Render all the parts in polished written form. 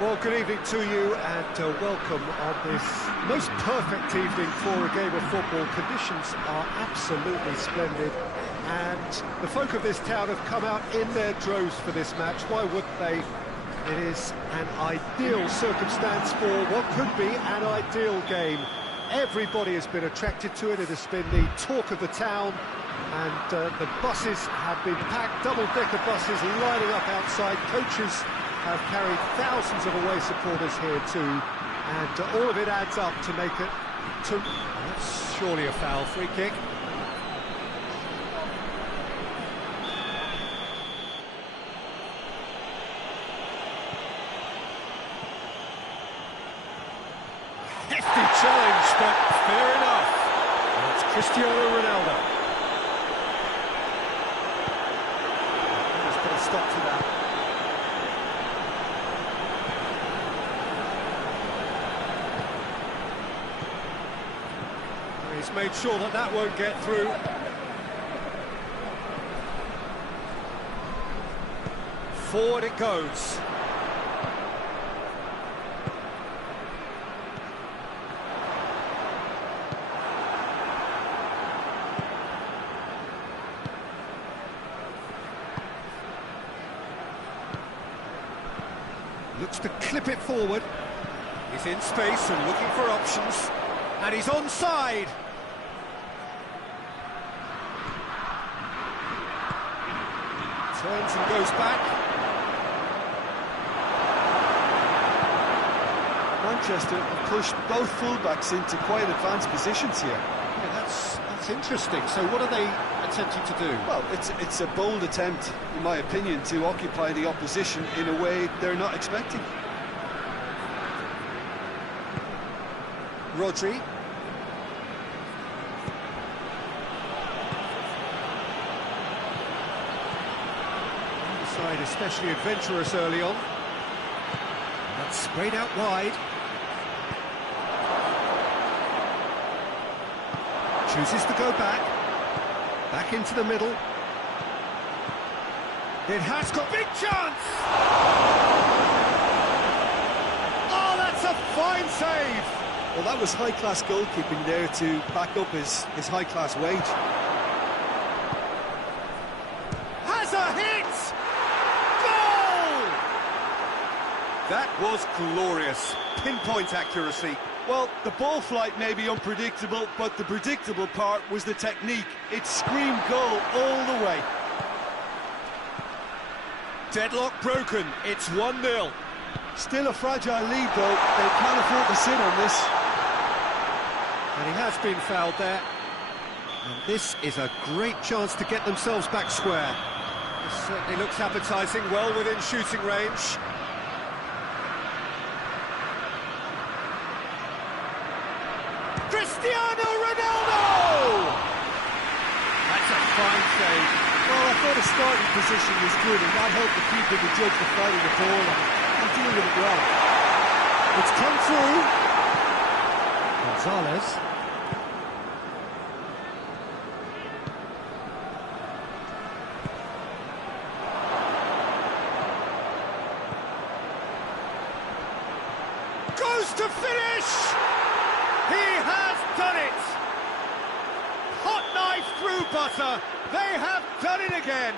Well, good evening to you and welcome on this most perfect evening for a game of football. Conditions are absolutely splendid and the folk of this town have come out in their droves for this match. Why wouldn't they? It is an ideal circumstance for what could be an ideal game. Everybody has been attracted to it. It has been the talk of the town, and the buses have been packed, double-decker buses lining up outside. Coaches have carried thousands of away supporters here too, and all of it adds up to make it to... That's surely a foul. Free kick. Hefty challenge, but fair enough. And it's Cristiano Ronaldo. Let's put a stop to that. He's made sure that that won't get through. Forward it goes. Looks to clip it forward. He's in space and looking for options. And he's onside. Turns and goes back. Manchester have pushed both fullbacks into quite advanced positions here. Yeah, that's interesting. So what are they attempting to do? Well, it's a bold attempt, in my opinion, to occupy the opposition in a way they're not expecting. Rodri. Side especially adventurous early on. That's sprayed out wide. Chooses to go back into the middle. It has got big chance. Oh, that's a fine save. Well, that was high-class goalkeeping there to back up his high-class wage. Has a hit. That was glorious. Pinpoint accuracy. Well, the ball flight may be unpredictable, but the predictable part was the technique. It screamed goal all the way. Deadlock broken. It's 1-0. Still a fragile lead, though. They can't afford to sit on this. And he has been fouled there. And this is a great chance to get themselves back square. This certainly looks appetising, well within shooting range. Cristiano Ronaldo! That's a fine save. Well, I thought his starting position was good, and that helped the keeper to judge the flight of the ball and deal with it well. It's come through. Gonzalez. Goes to finish! He has done it! Hot knife through butter. They have done it again.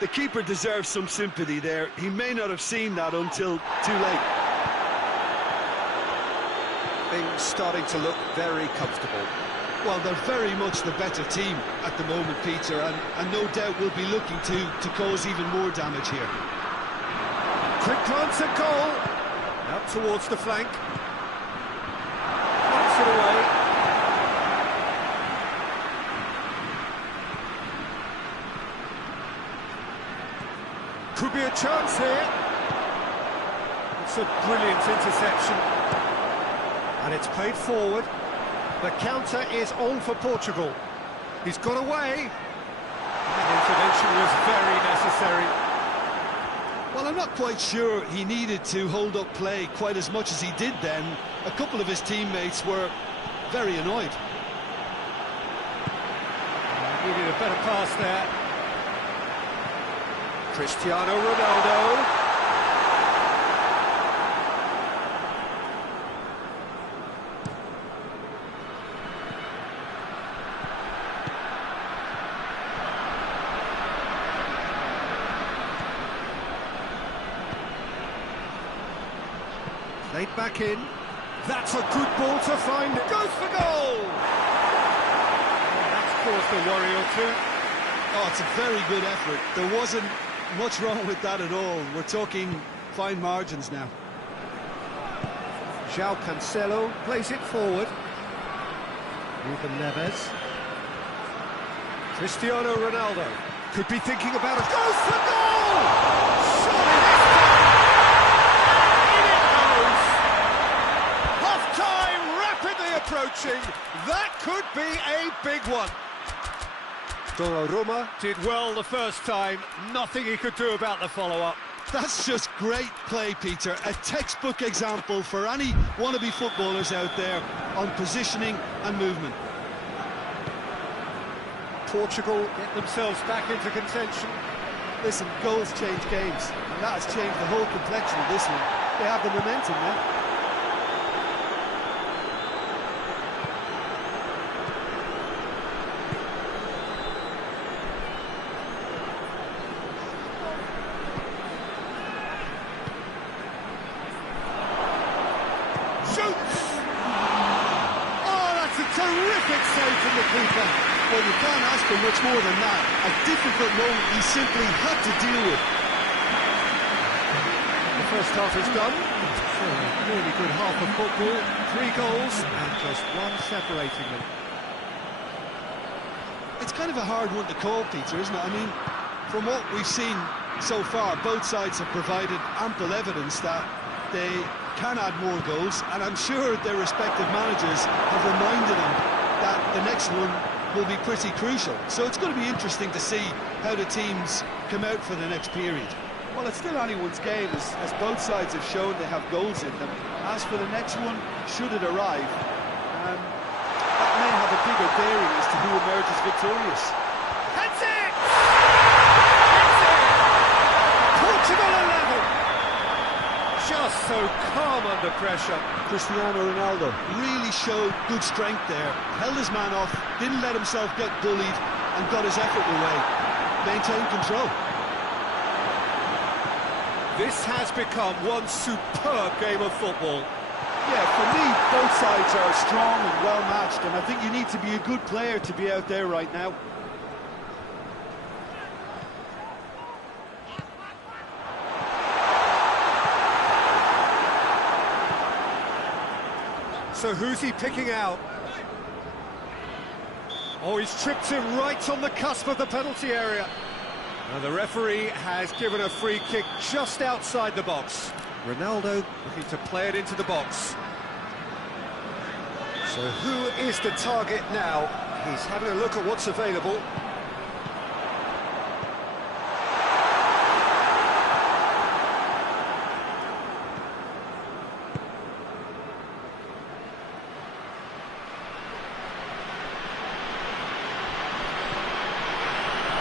The keeper deserves some sympathy there. He may not have seen that until too late. Things starting to look very comfortable. Well, they're very much the better team at the moment, Peter, and no doubt will be looking to cause even more damage here. Quick glance at goal. Out towards the flank. Knocks it away. Could be a chance here. It's a brilliant interception. And it's played forward. The counter is on for Portugal. He's got away. That intervention was very necessary. Well, I'm not quite sure he needed to hold up play quite as much as he did then. A couple of his teammates were very annoyed. Needed a better pass there. Cristiano Ronaldo. Played back in. That's a good ball to find. Goes for goal! Oh, that's caused a worry or two. Oh, it's a very good effort. There wasn't much wrong with that at all. We're talking fine margins now. João Cancelo plays it forward. Ruben Neves. Cristiano Ronaldo could be thinking about it. Goes for goal! Surely in it goes! Half-time rapidly approaching. That could be a big one. Donnarumma did well the first time. Nothing he could do about the follow-up. That's just great play, Peter. A textbook example for any wannabe footballers out there on positioning and movement. Portugal get themselves back into contention. Listen, goals change games, and that has changed the whole complexion of this one. They have the momentum now. Shoots! Oh, that's a terrific save from the keeper. Well, you can't ask for much more than that. A difficult moment he simply had to deal with. The first half is done. So a really good half of football. 3 goals and just one separating them. It's kind of a hard one to call, Peter, isn't it? I mean, from what we've seen so far, both sides have provided ample evidence that they can add more goals, and I'm sure their respective managers have reminded them that the next one will be pretty crucial. So it's going to be interesting to see how the teams come out for the next period. Well, it's still anyone's game, as both sides have shown they have goals in them. As for the next one, should it arrive, that may have a bigger bearing as to who emerges victorious. That's it! That's it! Portugal are level! Just so calm under pressure. Cristiano Ronaldo really showed good strength there, held his man off, didn't let himself get bullied, and got his effort away. Maintained control. This has become one superb game of football. Yeah, for me, both sides are strong and well-matched, and I think you need to be a good player to be out there right now. So who's he picking out? Oh, he's tripped him right on the cusp of the penalty area. Now the referee has given a free kick just outside the box. Ronaldo looking to play it into the box. So who is the target now? He's having a look at what's available.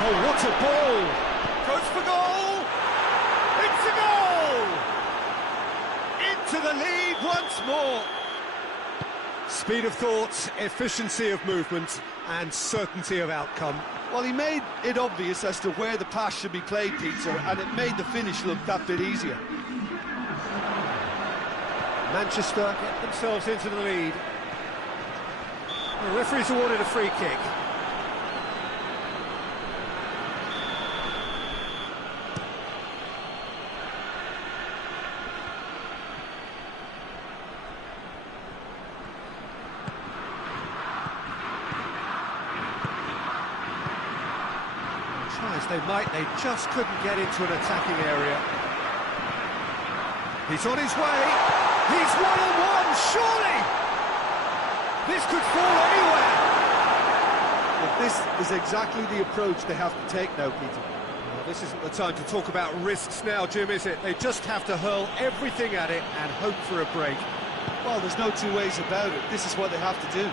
Oh, what a ball! Goes for goal! It's a goal! Into the lead once more! Speed of thought, efficiency of movement, and certainty of outcome. Well, he made it obvious as to where the pass should be played, Peter, and it made the finish look that bit easier. Manchester get themselves into the lead. The referee's awarded a free kick. As they might, they just couldn't get into an attacking area. He's on his way. He's one-on-one, surely! This could fall anywhere. But this is exactly the approach they have to take now, Peter. Well, this isn't the time to talk about risks now, Jim, is it? They just have to hurl everything at it and hope for a break. Well, there's no two ways about it. This is what they have to do.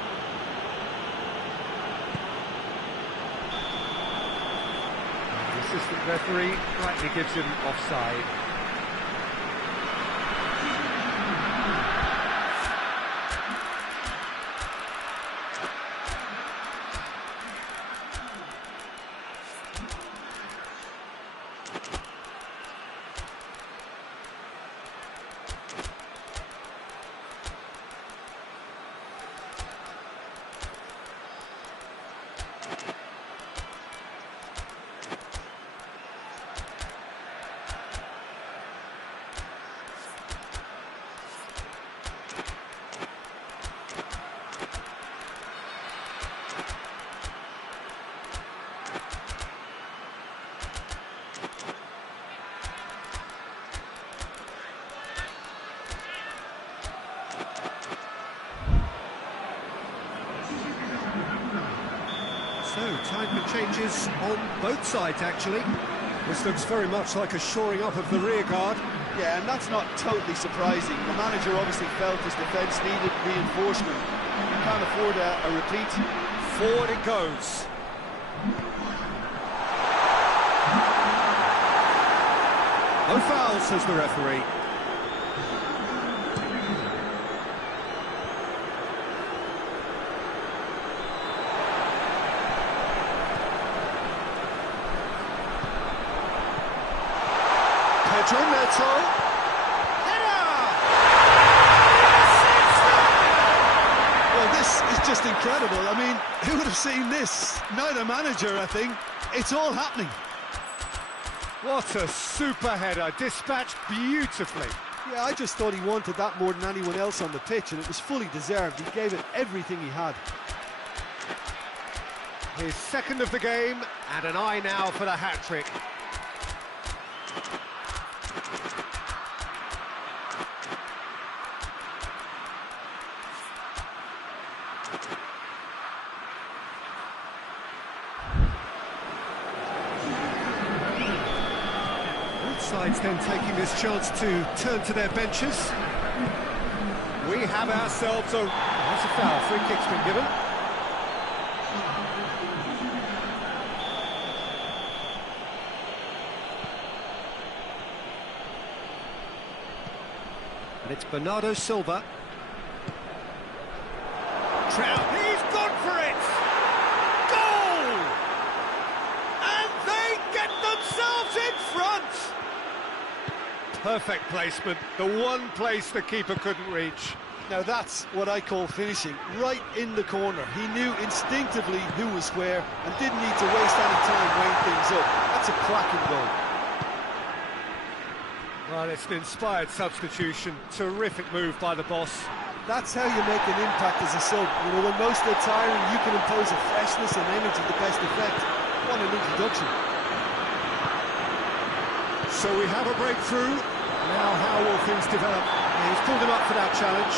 Assistant referee rightly gives him offside. Time for changes on both sides, actually. This looks very much like a shoring up of the rear guard. Yeah, and that's not totally surprising. The manager obviously felt his defence needed reinforcement. You can't afford a repeat. Forward it goes. No foul, says the referee. Well, this is just incredible. I mean, who would have seen this? Neither manager, I think. It's all happening. What a super header, dispatched beautifully. Yeah, I just thought he wanted that more than anyone else on the pitch, and it was fully deserved. He gave it everything he had. His second of the game, and an eye now for the hat-trick. Sides then taking this chance to turn to their benches. We have ourselves a... That's a foul. Free kick's been given. And it's Bernardo Silva. Trout, he's gone for it! Goal! And they get themselves in front! Perfect placement, the one place the keeper couldn't reach. Now that's what I call finishing, right in the corner. He knew instinctively who was where and didn't need to waste any time weighing things up. That's a cracking goal. Well, it's an inspired substitution, terrific move by the boss. That's how you make an impact as a sub. You know, when most are tiring, you can impose a freshness and energy to best effect. What an introduction. So we have a breakthrough. Now how will things develop? He's pulled him up for that challenge.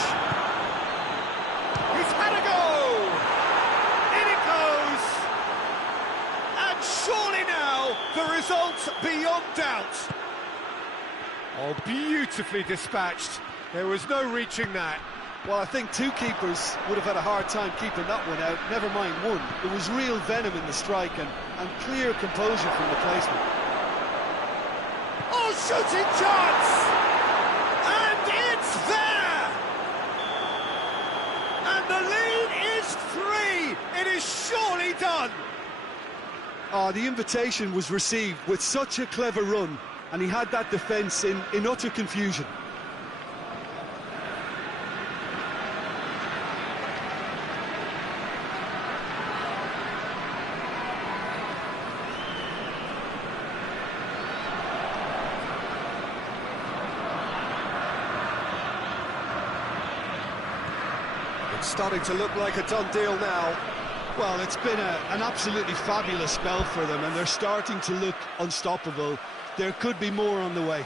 He's had a go! In it goes! And surely now, the result's beyond doubt. Oh, beautifully dispatched. There was no reaching that. Well, I think two keepers would have had a hard time keeping that one out, never mind one. There was real venom in the strike and clear composure from the placement. Oh, shooting chance! And it's there! And the lead is 3! It is surely done! Oh, the invitation was received with such a clever run, and he had that defence in utter confusion. Starting to look like a done deal now. Well, it's been an absolutely fabulous spell for them, and they're starting to look unstoppable. There could be more on the way.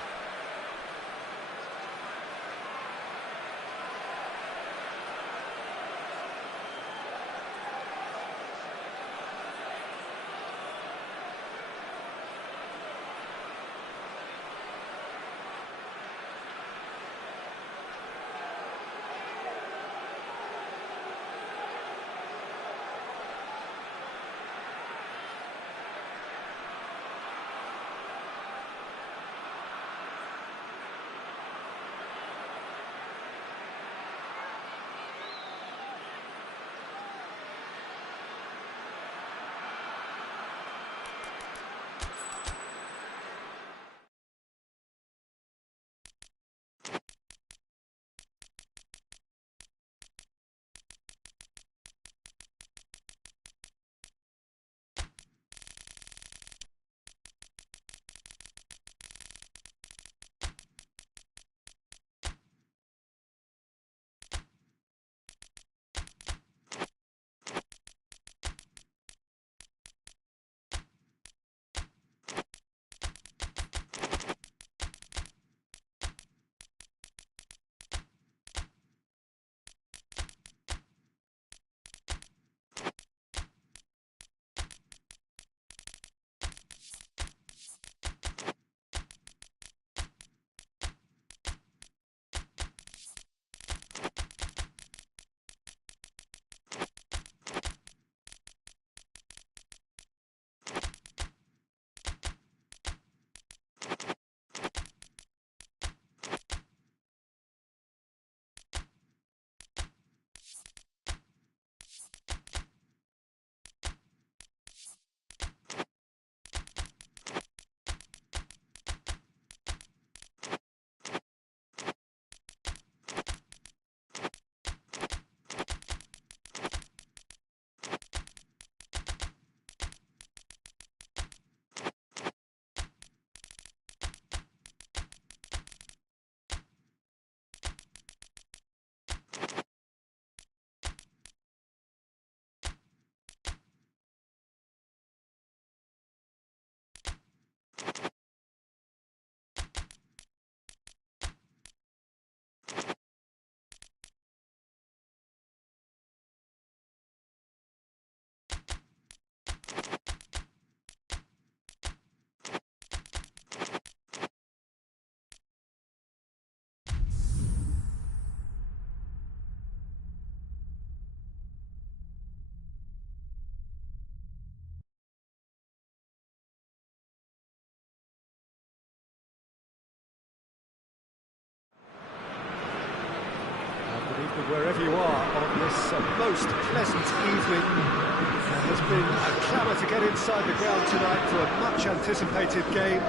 wherever you are on this most pleasant evening. There has been a clamour to get inside the ground tonight for a much-anticipated game.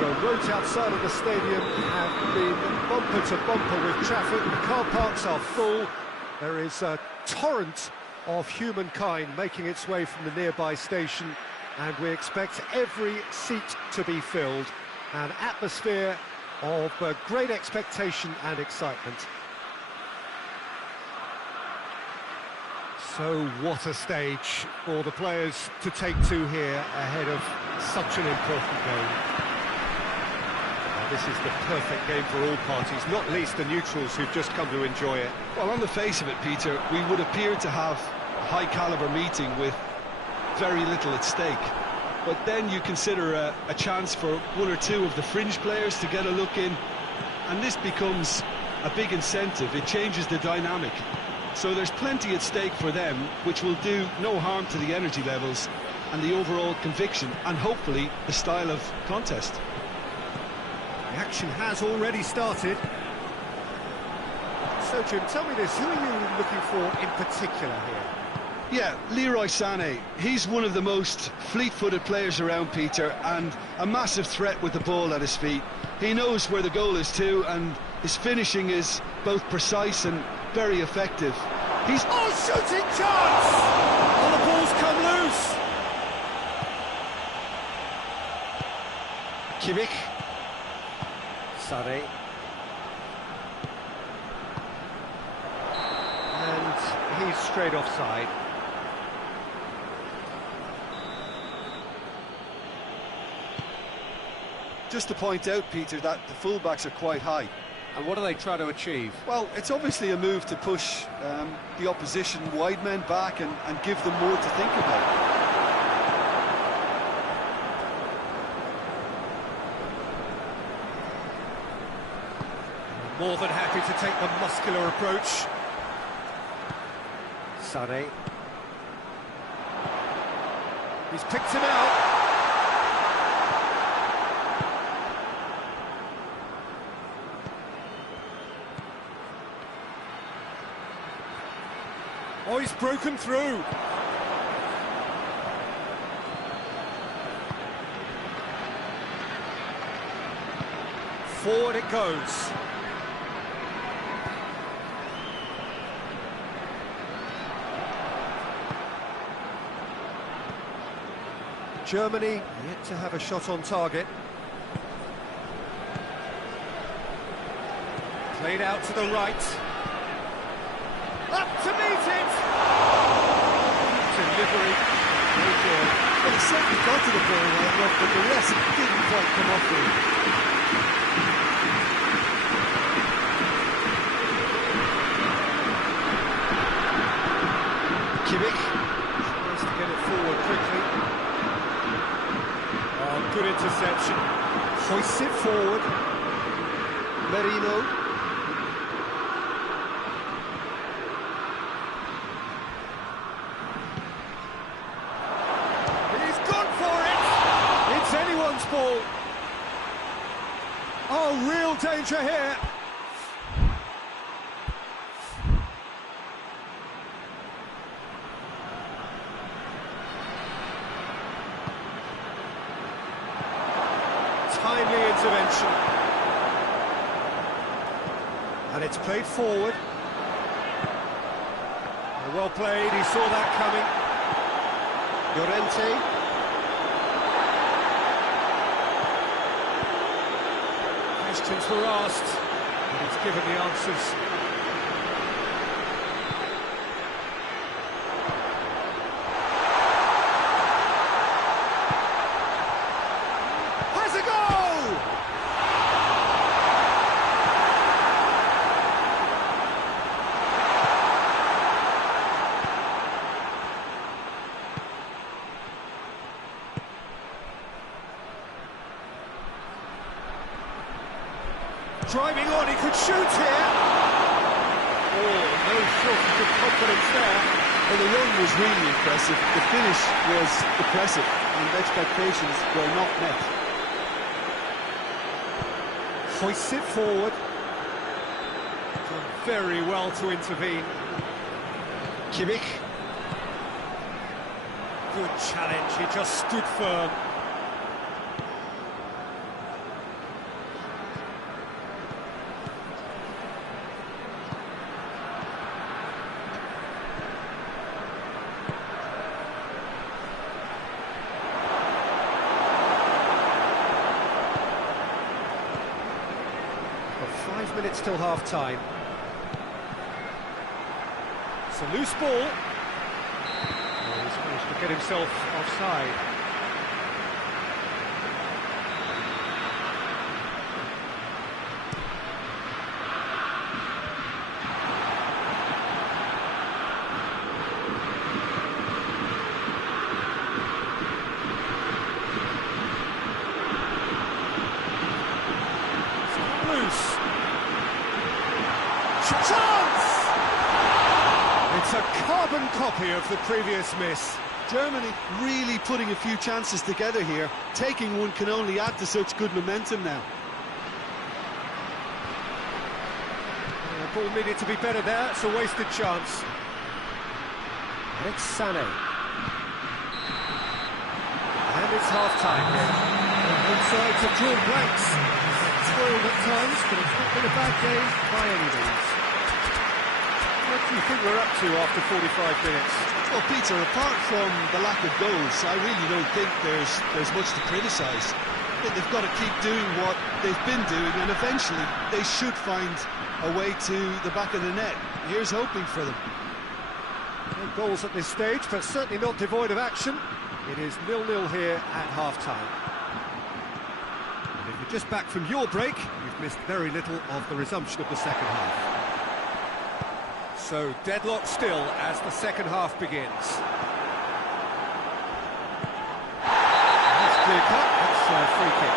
The roads outside of the stadium have been bumper to bumper with traffic. The car parks are full. There is a torrent of humankind making its way from the nearby station, and we expect every seat to be filled. An atmosphere of great expectation and excitement. So what a stage for the players to take to here ahead of such an important game. This is the perfect game for all parties, not least the neutrals who've just come to enjoy it. Well, on the face of it, Peter, we would appear to have a high-caliber meeting with very little at stake. But then you consider a chance for one or two of the fringe players to get a look in, and this becomes a big incentive. It changes the dynamic. So there's plenty at stake for them, which will do no harm to the energy levels and the overall conviction, and hopefully the style of contest. The action has already started. So, Jim, tell me this, who are you looking for in particular here? Yeah, Leroy Sané. He's one of the most fleet-footed players around, Peter, and a massive threat with the ball at his feet. He knows where the goal is too, and his finishing is both precise and very effective. He's... Oh, shooting chance! Oh, the ball's come loose! Kimmich. Sané. And he's straight offside. Just to point out, Peter, that the fullbacks are quite high. And what do they try to achieve? Well, it's obviously a move to push the opposition wide men back and give them more to think about. More than happy to take the muscular approach. Sané. He's picked him out. Oh, he's broken through. Forward it goes. Germany yet to have a shot on target. Played out to the right. Up to meet it! Delivery. Very good. Well, he certainly got to the ball well enough, but the rest didn't quite come off him. Kimmich tries to get it forward quickly. Oh, good interception. Hoists it forward. Merino. Anyone's ball. Oh, real danger here. Timely intervention. And it's played forward. Well played, he saw that coming. Llorente. Questions were asked, and he's given the answers. Has a goal! Driving on, he could shoot here. Oh, no shortage of confidence there. Well, the run was really impressive. The finish was impressive, and expectations were not met. Hoists it forward. Done very well to intervene. Kimmich. Good challenge, he just stood firm. Got 5 minutes till half-time. It's a loose ball. He's managed to get himself offside. It's not loose. Chance! It's a carbon copy of the previous miss. Germany really putting a few chances together here. Taking one can only add to such good momentum now. The ball needed to be better there, it's a wasted chance. It's Sané. And it's half-time here. Both sides have drawn blanks. Spoiled at times, but it's not been a bad game by any means. What do you think we're up to after 45 minutes? Well, Peter, apart from the lack of goals, I really don't think there's much to criticise. They've got to keep doing what they've been doing, and eventually they should find a way to the back of the net. Here's hoping for them. No goals at this stage, but certainly not devoid of action. It is 0-0 here at half-time. And if you're just back from your break, you've missed very little of the resumption of the second half. So, deadlock still as the second half begins. That's clear cut, that's a free kick.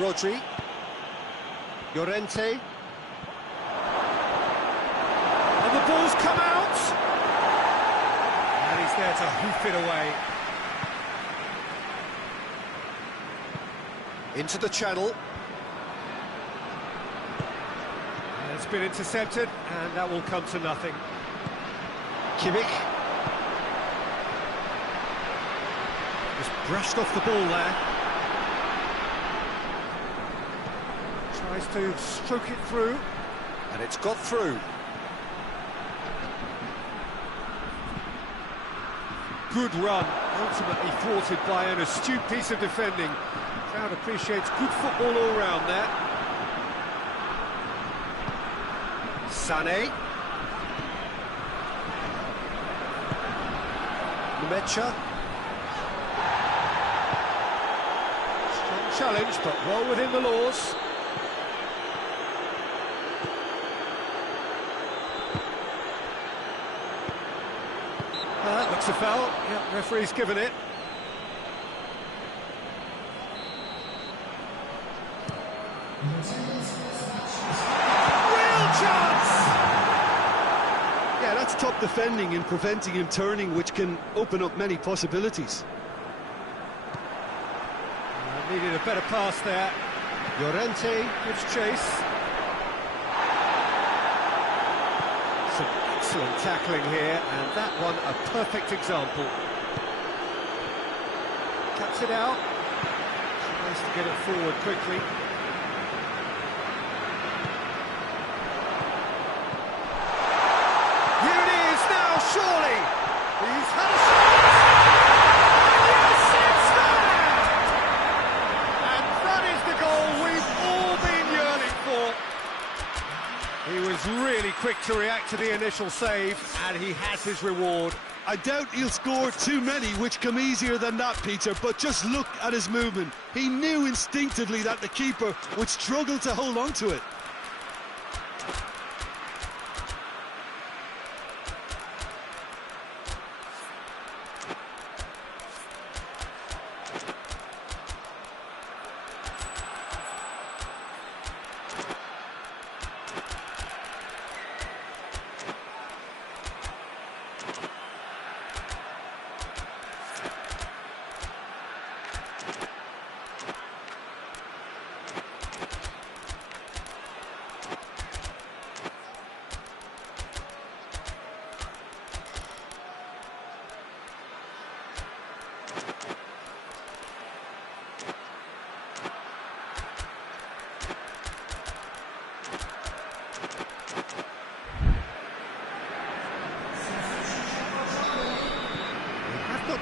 Rodri. Llorente. And the ball's come out! And he's there to hoof it away. Into the channel. And it's been intercepted, and that will come to nothing. Kimmich. Just brushed off the ball there. Tries to stroke it through, and it's got through. Good run, ultimately thwarted by an astute piece of defending. Crowd appreciates good football all round there. Sané. Mecha. Strong challenge, but well within the laws. That looks a foul. Yep, referee's given it. Real chance! Yeah, that's top defending and preventing him turning, which can open up many possibilities. Needed a better pass there. Llorente gives chase. Some excellent tackling here, and that one a perfect example. Cuts it out. Tries to get it forward quickly. Here it is now, surely! He's had a shot! Yes, it's there! And that is the goal we've all been yearning for. He was really quick to react to the initial save, and he has his reward. I doubt he'll score too many which come easier than that, Peter, but just look at his movement. He knew instinctively that the keeper would struggle to hold on to it.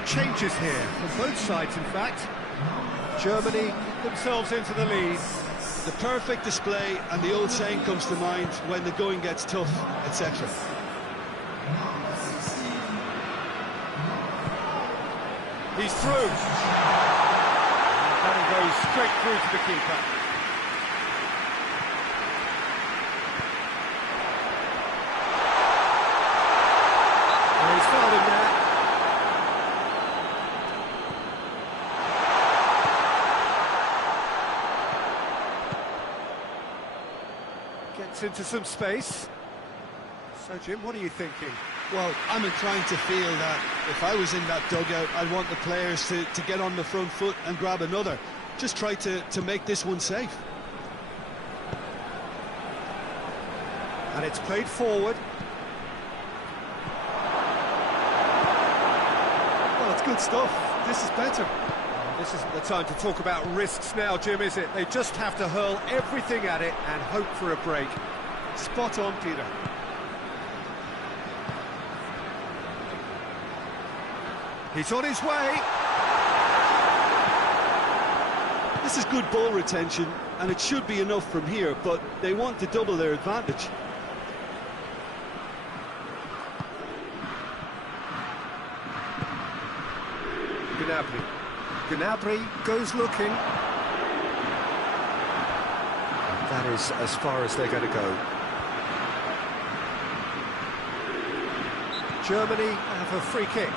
changes here, from both sides in fact. Germany themselves into the lead. The perfect display, and the old saying comes to mind, when the going gets tough, etc. He's through. That'll go straight through to the keeper. And he's fouled him there. Gets into some space. So, Jim, what are you thinking? Well, I'm inclined to feel that if I was in that dugout, I'd want the players to get on the front foot and grab another. Just try to make this one safe. And it's played forward. Well, it's good stuff. This is better. This isn't the time to talk about risks now, Jim, is it? They just have to hurl everything at it and hope for a break. Spot on, Peter. He's on his way. This is good ball retention, and it should be enough from here, but they want to double their advantage. Gnabry. Gnabry goes looking. That is as far as they're going to go. Germany have a free kick.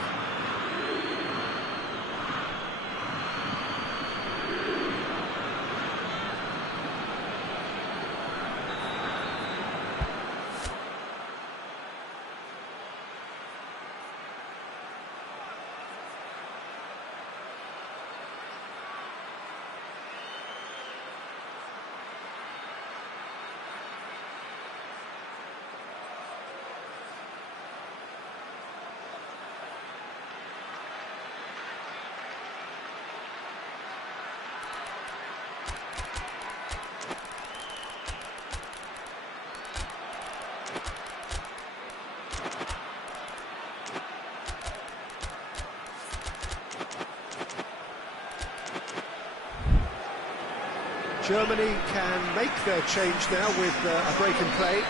Germany can make their change now with a break in play.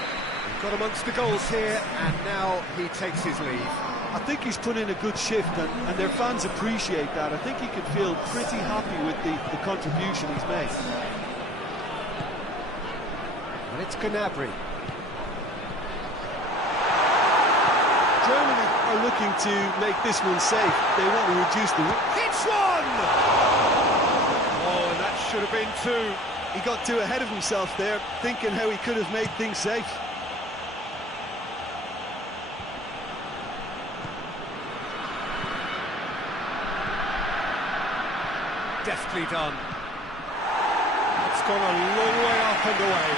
Got amongst the goals here, and now he takes his leave. I think he's put in a good shift, and their fans appreciate that. I think he can feel pretty happy with the contribution he's made. And it's Gnabry. Germany are looking to make this one safe. They want to reduce the... Hits one! Oh, and that should have been two. He got too ahead of himself there, thinking how he could have made things safe. Deftly done. It's gone a long way up and away.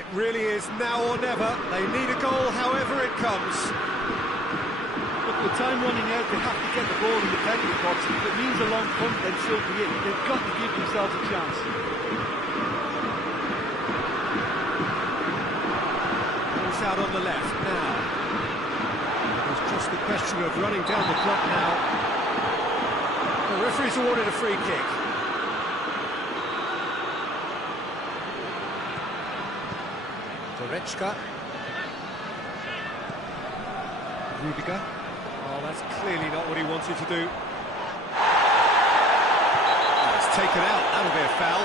It really is now or never. They need a goal however it comes. Look, with time running out, they have to get the ball in the penalty box. If it means a long punt, then so be it. They've got to give themselves a chance. Ball's out on the left now. It's just the question of running down the clock now. The referee's awarded a free kick. Goretzka. Rudiger. Oh, that's clearly not what he wanted to do. Oh, it's taken out. That'll be a foul.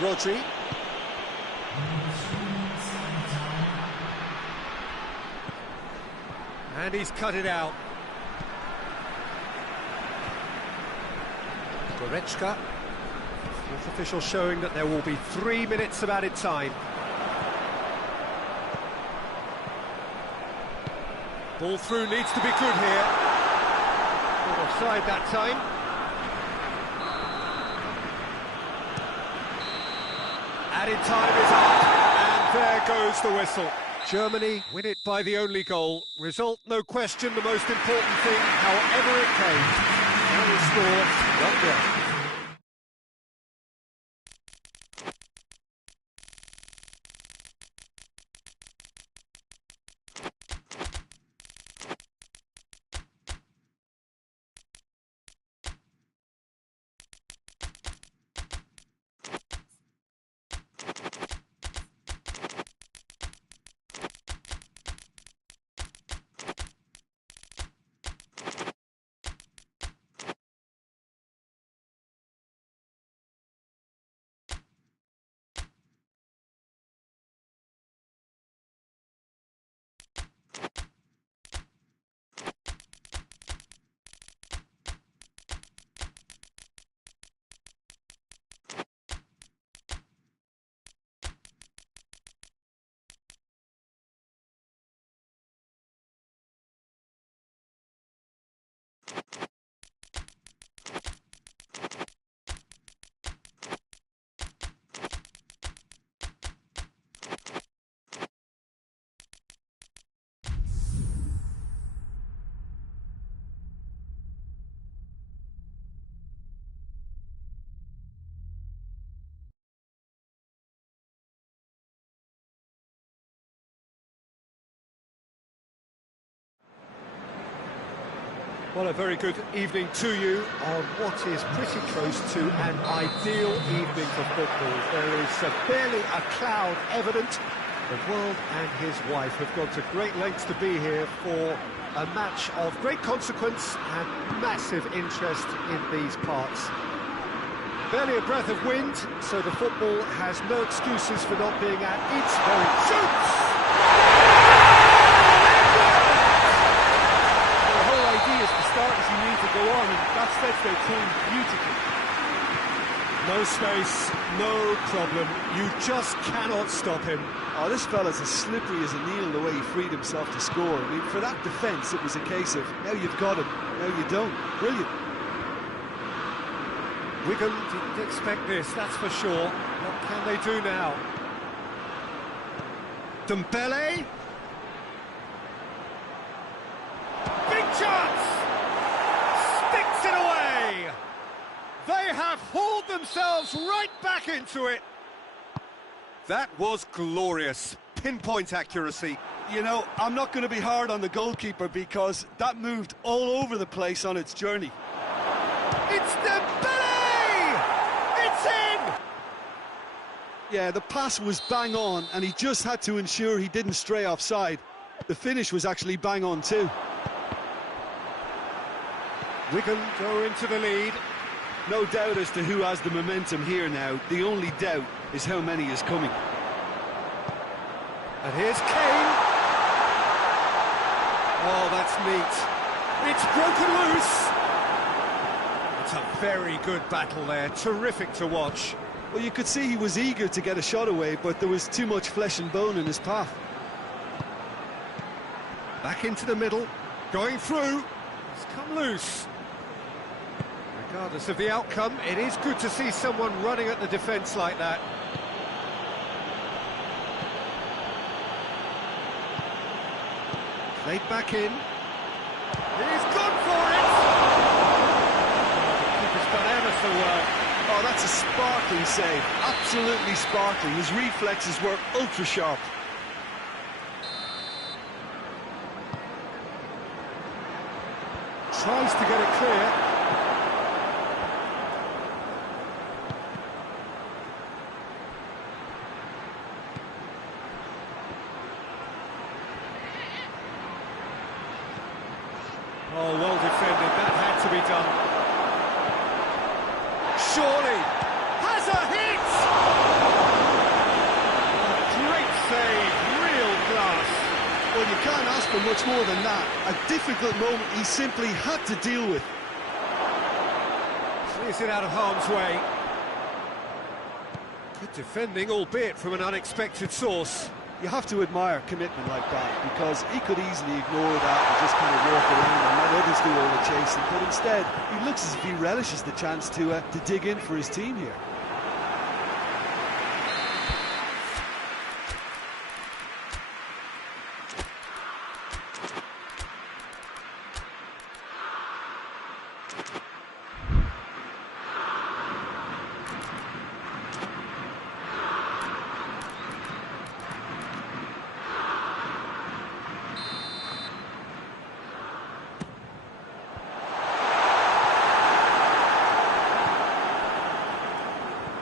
Rodri. And he's cut it out. Goretzka. Fourth official showing that there will be 3 minutes of added time. Ball through needs to be good here. Not offside that time. Added time is up, and there goes the whistle. Germany win it by the only goal. Result, no question, the most important thing, however it came. Now the score, 1-1. Well, a very good evening to you on what is pretty close to an ideal evening for football. There is barely a cloud evident. The world and his wife have gone to great lengths to be here for a match of great consequence and massive interest in these parts. Barely a breath of wind, so the football has no excuses for not being at its very shoots! Start as you need to go on, and that sets their tone beautifully. No space, no problem. You just cannot stop him. Oh, this fella's as slippery as a needle the way he freed himself to score. I mean, for that defence, it was a case of, now you've got him, now you don't. Brilliant. Wigan didn't expect this, that's for sure. What can they do now? Dembele. Big chance! Sticks it away! They have hauled themselves right back into it. That was glorious. Pinpoint accuracy. You know, I'm not going to be hard on the goalkeeper because that moved all over the place on its journey. It's Dembele! It's in! Yeah, the pass was bang on and he just had to ensure he didn't stray offside. The finish was actually bang on too. Wigan go into the lead. No doubt as to who has the momentum here now. The only doubt is how many is coming. And here's Kane. Oh, that's neat. It's broken loose. It's a very good battle there. Terrific to watch. Well, you could see he was eager to get a shot away, but there was too much flesh and bone in his path. Back into the middle. Going through. It's come loose. Regardless of the outcome, it is good to see someone running at the defence like that. Played back in. He's gone for it! The keeper's done ever so well. Oh, that's a sparkling save. Absolutely sparkling. His reflexes were ultra sharp. Tries to get it clear. Oh, well defended, that had to be done. Surely, has a hit! Great save, real class. Well, you can't ask for much more than that. A difficult moment he simply had to deal with. Clears it out of harm's way. Good defending, albeit from an unexpected source. You have to admire commitment like that, because he could easily ignore that and just kind of walk around and let others do all the chasing, but instead he looks as if he relishes the chance to dig in for his team here.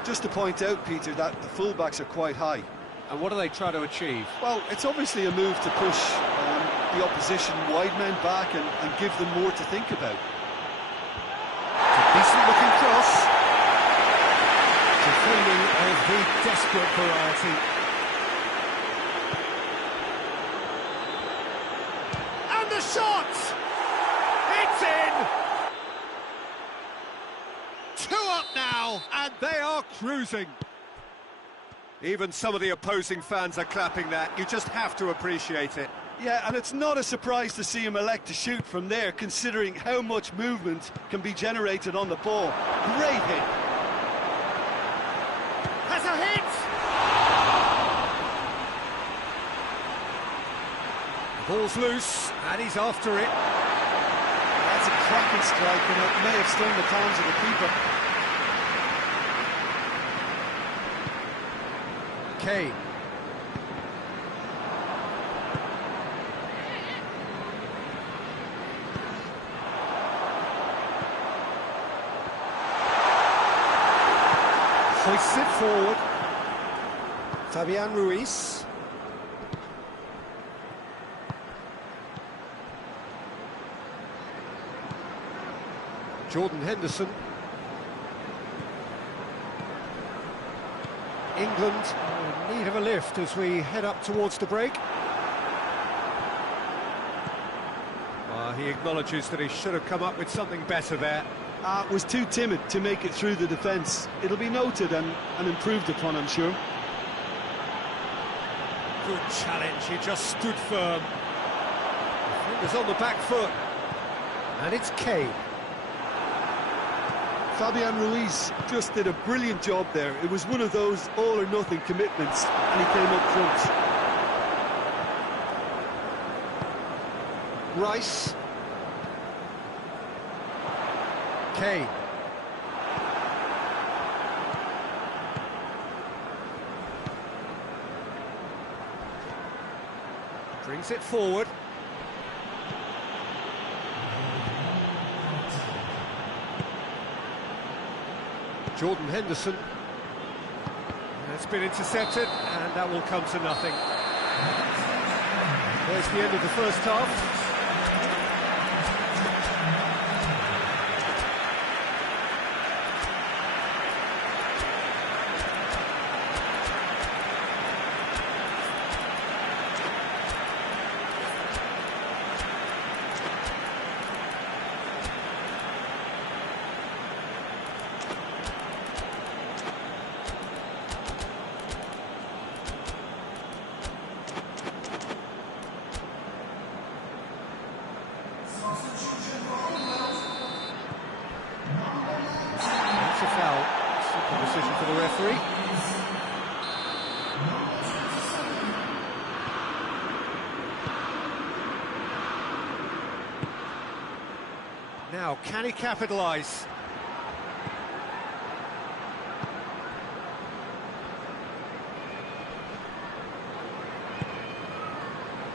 Just to point out, Peter, that the fullbacks are quite high. And what do they try to achieve? Well, it's obviously a move to push the opposition wide men back and give them more to think about. It's a decent-looking cross. Defending of the desperate variety. And the shot! It's in! 2 up now, and they are cruising. Even some of the opposing fans are clapping that. You just have to appreciate it. Yeah, and it's not a surprise to see him elect to shoot from there, considering how much movement can be generated on the ball. Great hit. Has a hit! The ball's loose, and he's after it. That's a cracking strike, and it may have stung the palms of the keeper. Kane. Hoists it forward. Fabian Ruiz. Jordan Henderson. England in need of a lift as we head up towards the break. He acknowledges that he should have come up with something better there. Was too timid to make it through the defence. It'll be noted and improved upon, I'm sure. Good challenge, he just stood firm. Fingers on the back foot. And it's Kane. Fabian Ruiz just did a brilliant job there. It was one of those all-or-nothing commitments, and he came up front. Rice. Kane. Brings it forward. Jordan Henderson. It's been intercepted, and that will come to nothing. There's the end of the first half. Decision for the referee. Now, can he capitalise?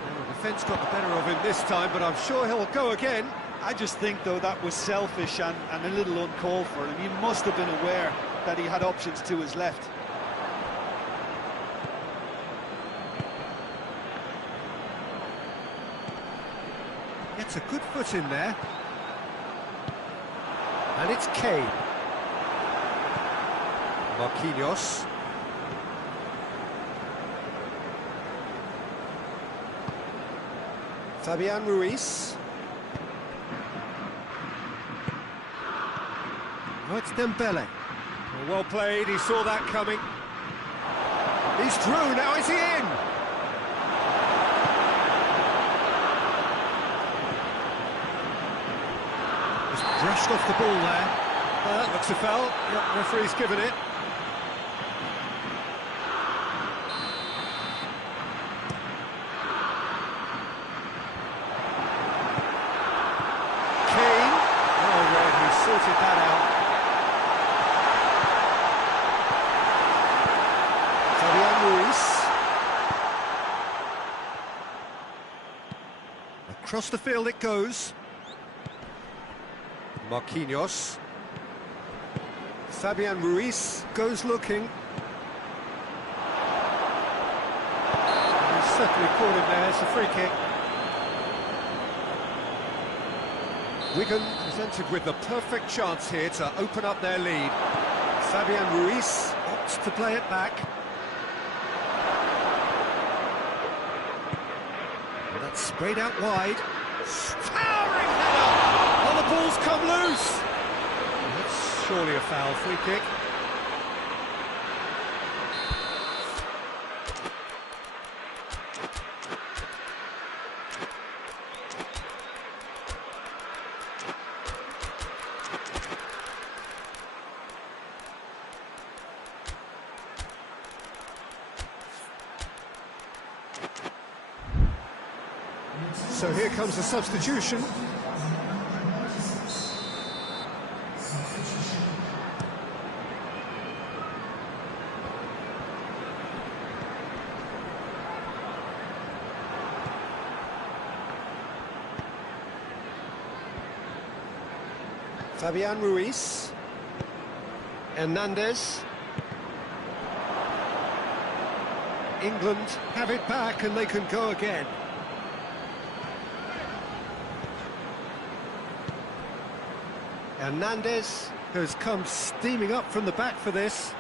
The defence got the better of him this time, but I'm sure he'll go again. I just think, though, that was selfish and a little uncalled for him. He must have been aware that he had options to his left. Gets a good foot in there. And it's Kane. Marquinhos. Fabian Ruiz. Oh, it's Dembele. Well played, he saw that coming. He's through, now is he in? Just brushed off the ball there. That looks a foul. Yep, referee's given it. Kane. Oh, red, he sorted that out. Across the field it goes. Marquinhos. Fabian Ruiz goes looking. He's certainly caught him there, it's a free kick. Wigan presented with the perfect chance here to open up their lead. Fabian Ruiz opts to play it back. That's sprayed out wide. Towering header! Oh, the ball's come loose! That's surely a foul, free kick. So here comes the substitution. Fabian Ruiz. Hernandez. England have it back and they can go again. Hernandez has come steaming up from the back for this.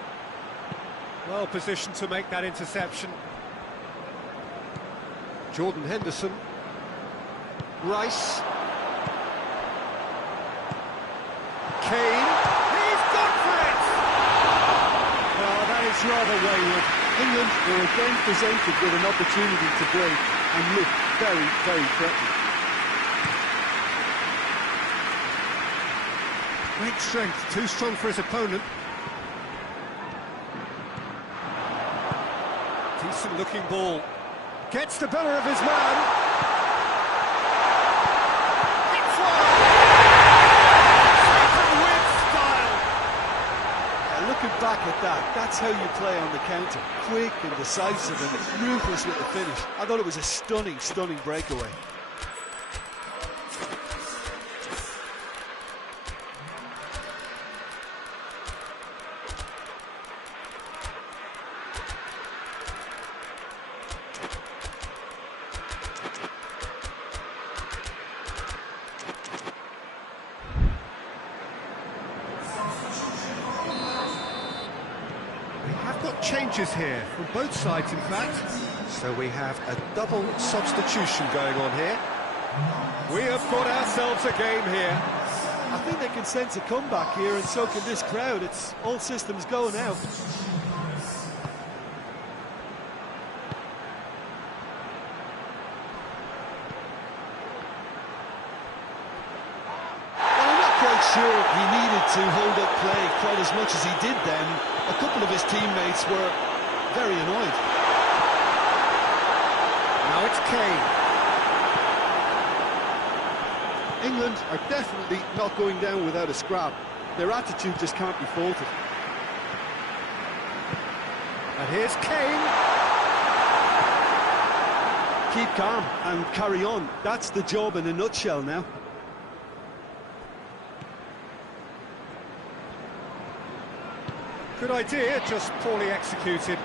Well positioned to make that interception. Jordan Henderson. Rice. Kane. He's gone for it! Well, that is rather wayward. England were again presented with an opportunity to break and look very, very threatening. Great strength, too strong for his opponent. Decent looking ball. Gets the better of his man. Hits one! With style! Yeah, looking back at that, that's how you play on the counter. Quick and decisive and ruthless with the finish. I thought it was a stunning, stunning breakaway. Changes here from both sides, in fact. So we have a double substitution going on here. We have got ourselves a game here. I think they can sense a comeback here, and so can this crowd. It's all systems go now. Well, I'm not quite sure he needed to hold up play quite as much as he did then. A couple of his teammates were very annoyed. Now it's Kane. England are definitely not going down without a scrap. Their attitude just can't be faulted. And here's Kane. Keep calm and carry on. That's the job in a nutshell now. Good idea, just poorly executed.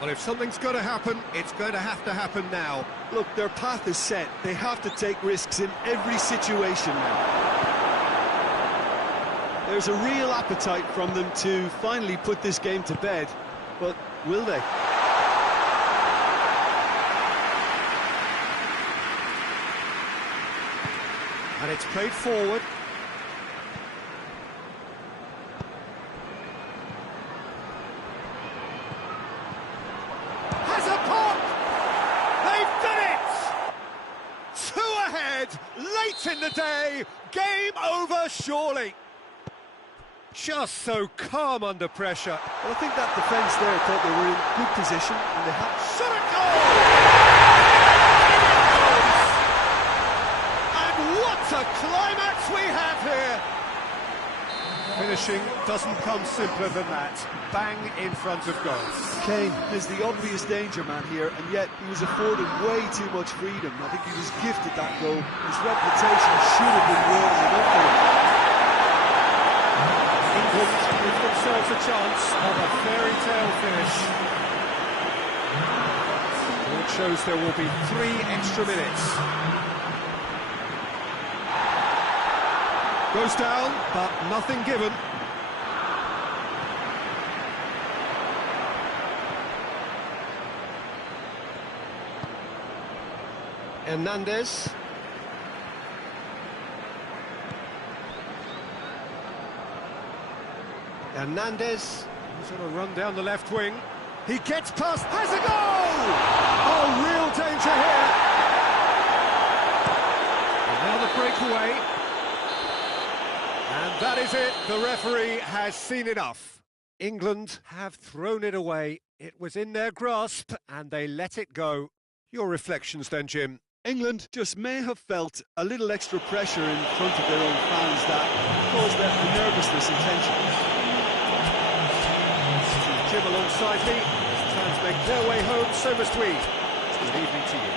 Well, if something's going to happen, it's going to have to happen now. Look, their path is set. They have to take risks in every situation now. There's a real appetite from them to finally put this game to bed, but will they? And it's played forward. Has a pop! They've done it! 2 ahead, late in the day, game over surely. Just so calm under pressure. Well, I think that defence there thought they were in good position and they had... Shot a goal! What a climax we have here! Finishing doesn't come simpler than that. Bang in front of goal. Kane is the obvious danger man here, and yet he was afforded way too much freedom. I think he was gifted that goal. His reputation should have been worthy enough for him. England give themselves a chance of a fairy tale finish. It shows there will be 3 extra minutes. Goes down, but nothing given. Hernandez. Hernandez. He's on a run down the left wing. He gets past, has a goal! Oh, real danger here. And now the breakaway. And that is it. The referee has seen enough. England have thrown it away. It was in their grasp, and they let it go. Your reflections then, Jim? England just may have felt a little extra pressure in front of their own fans that caused the nervousness and tension. Jim alongside me. As fans make their way home, so must we. Good evening to you.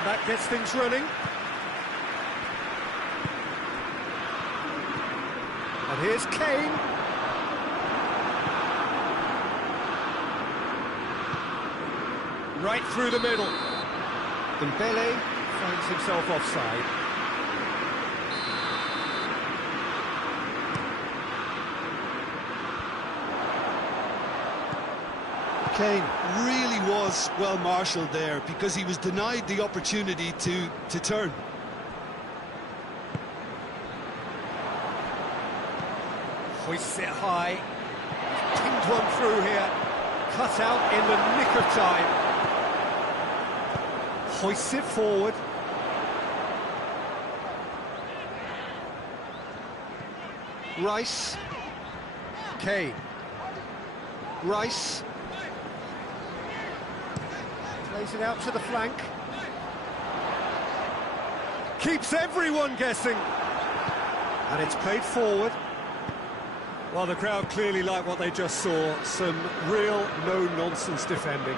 And that gets things running. And here's Kane. Right through the middle. Dembele finds himself offside. Kane really was well marshalled there because he was denied the opportunity to turn. Hoists it high. Pinged one through here. Cut out in the nick of time. Hoists it forward. Rice. Kane. Rice. Plays it out to the flank. Keeps everyone guessing. And it's played forward. Well, the crowd clearly like what they just saw. Some real no-nonsense defending.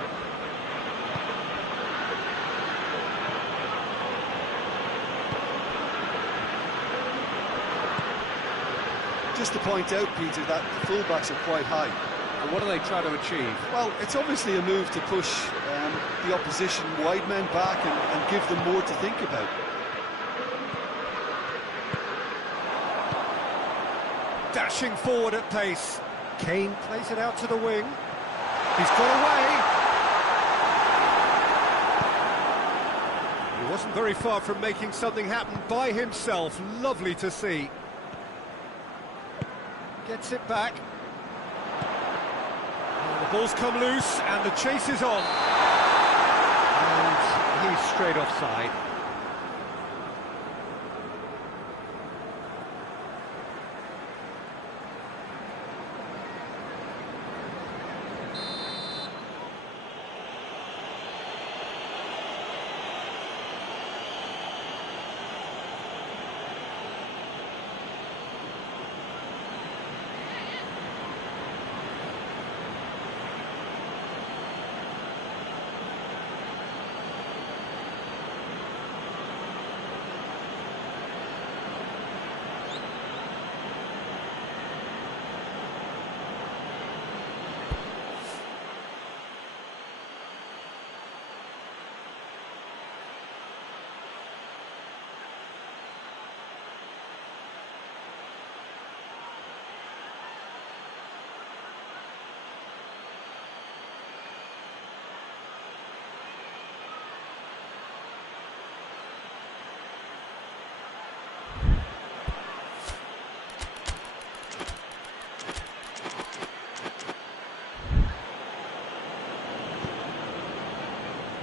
Just to point out, Peter, that the fullbacks are quite high. And what do they try to achieve? Well, it's obviously a move to push the opposition wide men back and give them more to think about. Dashing forward at pace. Kane plays it out to the wing. He's got away. He wasn't very far from making something happen by himself. Lovely to see. Gets it back. And the ball's come loose and the chase is on. And he's straight offside.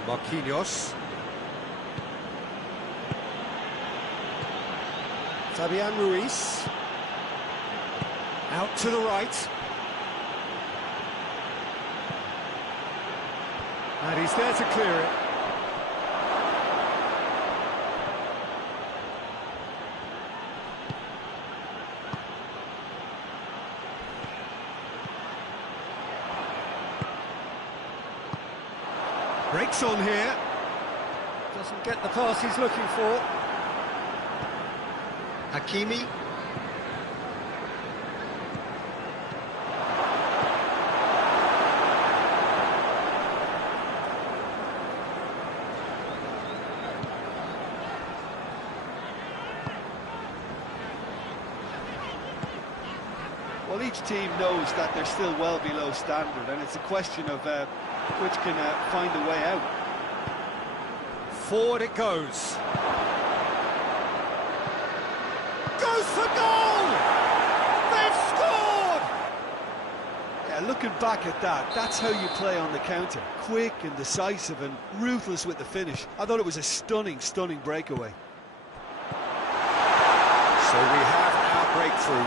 Marquinhos. Fabian Ruiz. Out to the right. And he's there to clear it. Breaks on here. Doesn't get the pass he's looking for. Hakimi. Well, each team knows that they're still well below standard, and it's a question of which can find a way out. Forward it goes. Goes for goal! They've scored! Yeah, looking back at that, that's how you play on the counter. Quick and decisive and ruthless with the finish. I thought it was a stunning, stunning breakaway. So we have our breakthrough.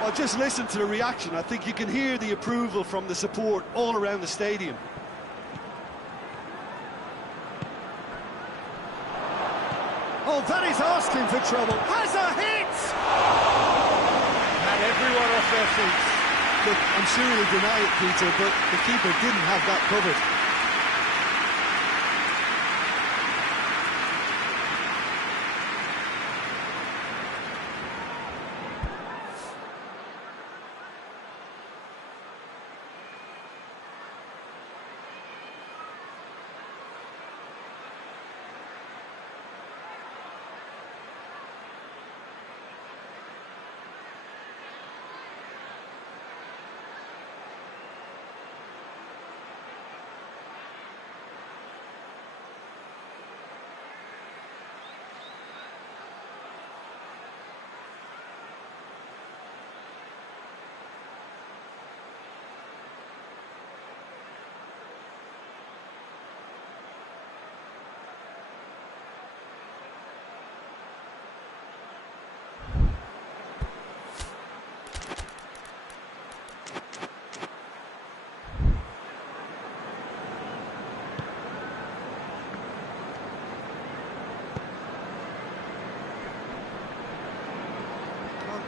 Well, just listen to the reaction. I think you can hear the approval from the support all around the stadium. Oh, that is asking for trouble. Has a hit! And everyone off their feet. Look, I'm sure he'll deny it, Peter, but the keeper didn't have that covered.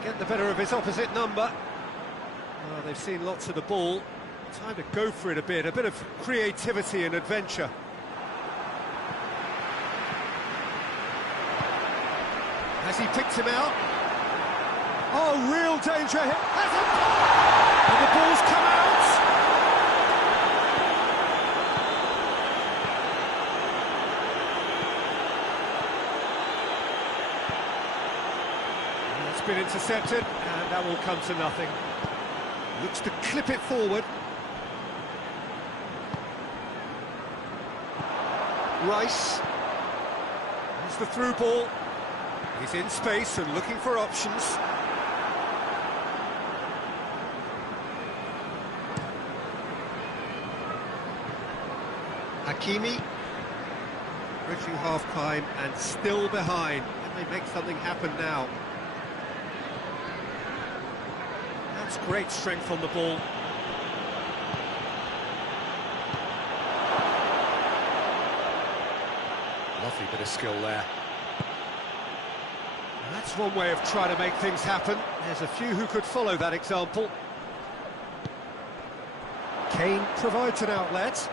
get the better of his opposite number. Well, they've seen lots of the ball. Time to go for it a bit of creativity and adventure. Has he picked him out? Oh, real danger here. Has it? And the ball's come out. And it's been intercepted, and that will come to nothing. Looks to clip it forward. Rice. Here's the through ball. He's in space and looking for options. Hakimi. Bridging half-time and still behind. Can they make something happen now? That's great strength on the ball. Lovely bit of skill there. And that's one way of trying to make things happen. There's a few who could follow that example. Kane provides an outlet.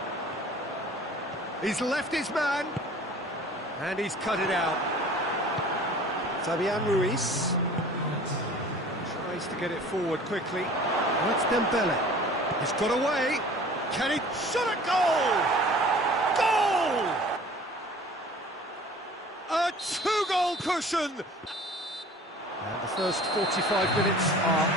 He's left his man. And he's cut it out. Fabian Ruiz tries to get it forward quickly. Oh, it's Dembele. He's got away. Can he shot a goal? Goal! A two-goal cushion! And the first 45 minutes are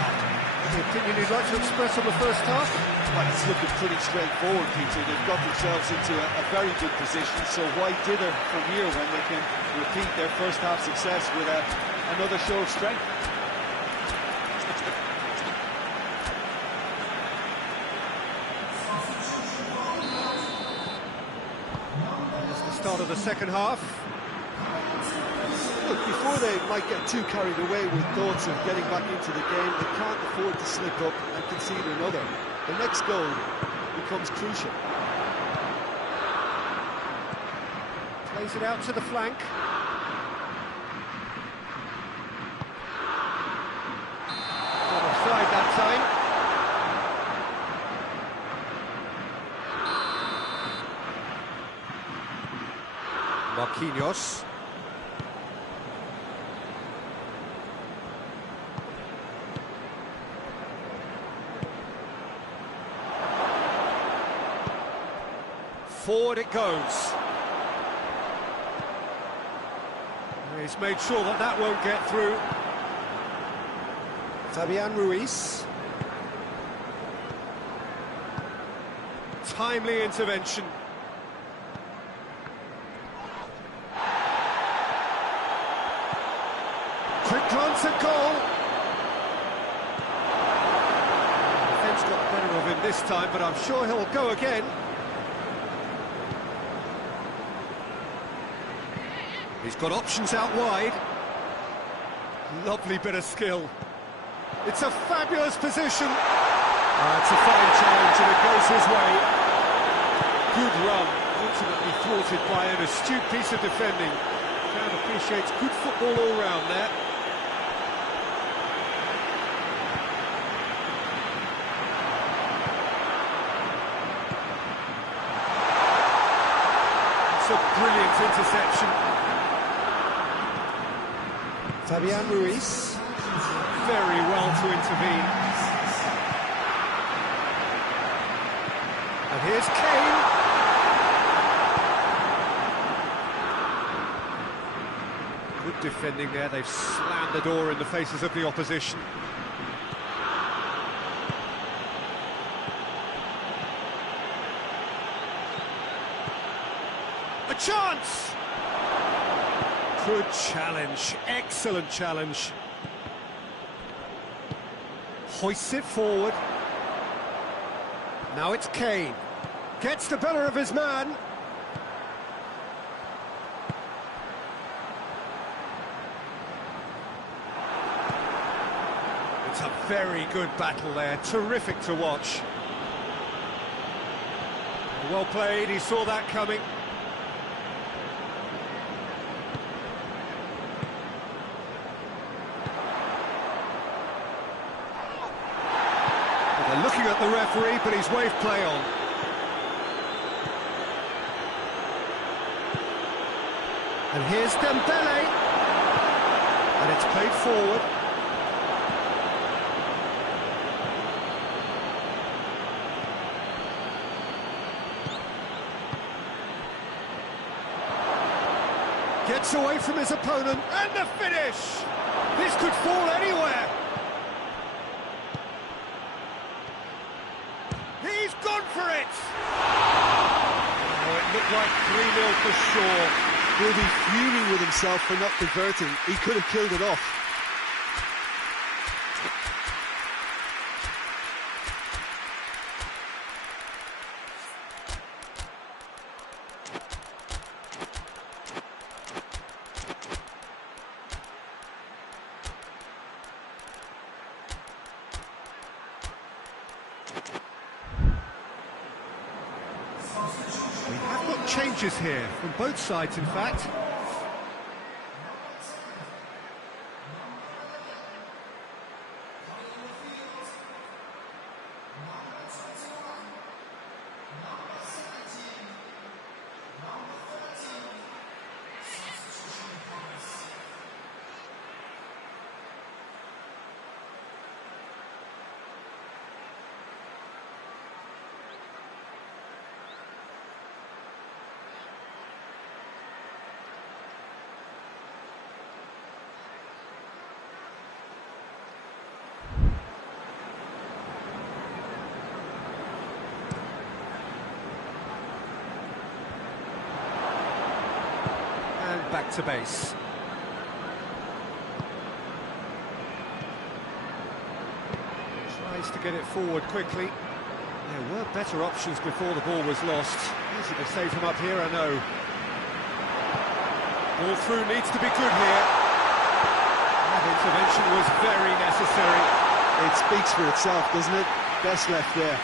the opinion you'd like to express on the first half? Well, it's looking pretty straightforward, Peter. They've got themselves into a very good position, so why dither from here when they can repeat their first half success with another show of strength? There's the start of the second half. Look, before they might get too carried away with thoughts of getting back into the game, they can't afford to slip up and concede another. The next goal becomes crucial. Plays it out to the flank. Not offside that time. Marquinhos. Forward it goes. He's made sure that that won't get through. Fabian Ruiz. Timely intervention. Quick glance at goal. The defence got better of him this time, but I'm sure he'll go again. He's got options out wide. Lovely bit of skill. It's a fabulous position. It's a fine challenge and it goes his way. Good run, ultimately thwarted by an astute piece of defending. Crowd appreciates good football all round there. It's a brilliant interception. Fabian Ruiz, very well to intervene. And here's Kane. Good defending there, they've slammed the door in the faces of the opposition. A chance! Good challenge, excellent challenge. Hoists it forward. Now it's Kane. Gets the better of his man. It's a very good battle there, terrific to watch. Well played, he saw that coming. at the referee, but he's waved play on. And here's Dembele. And it's played forward. Gets away from his opponent, and the finish! This could fall anywhere. He's gone for it! Oh, it looked like 3-0 for sure. He'll be fuming with himself for not converting. He could have killed it off. We have got changes here, from both sides in fact. Back to base. Tries to get it forward quickly. There were better options before the ball was lost. Easy to save him up here, I know. Ball through needs to be good here. That intervention was very necessary. It speaks for itself, doesn't it? Best left there.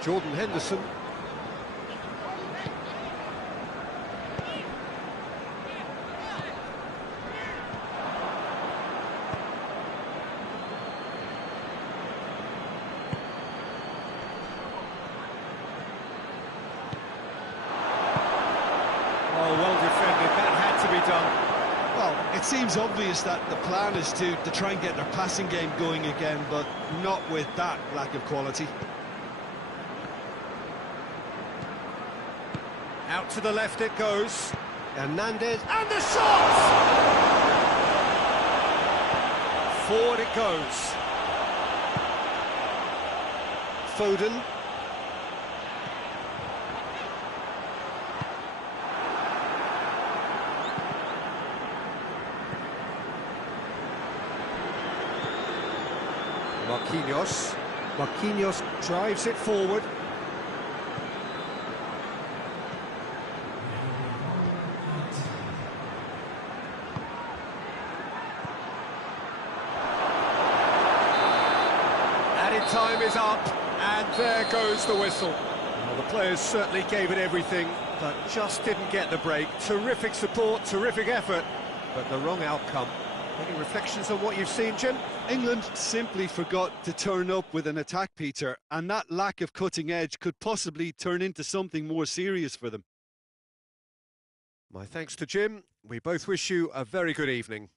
Jordan Henderson. Oh, well defended. That had to be done. Well, it seems obvious that the plan is to try and get their passing game going again, but not with that lack of quality. Out to the left it goes. Hernandez, and the shot! Forward it goes. Foden. Marquinhos. Marquinhos drives it forward. Time is up, and there goes the whistle. Well, the players certainly gave it everything, but just didn't get the break. Terrific support, terrific effort, but the wrong outcome. Any reflections on what you've seen, Jim? England simply forgot to turn up with an attack, Peter, and that lack of cutting edge could possibly turn into something more serious for them. My thanks to Jim. We both wish you a very good evening.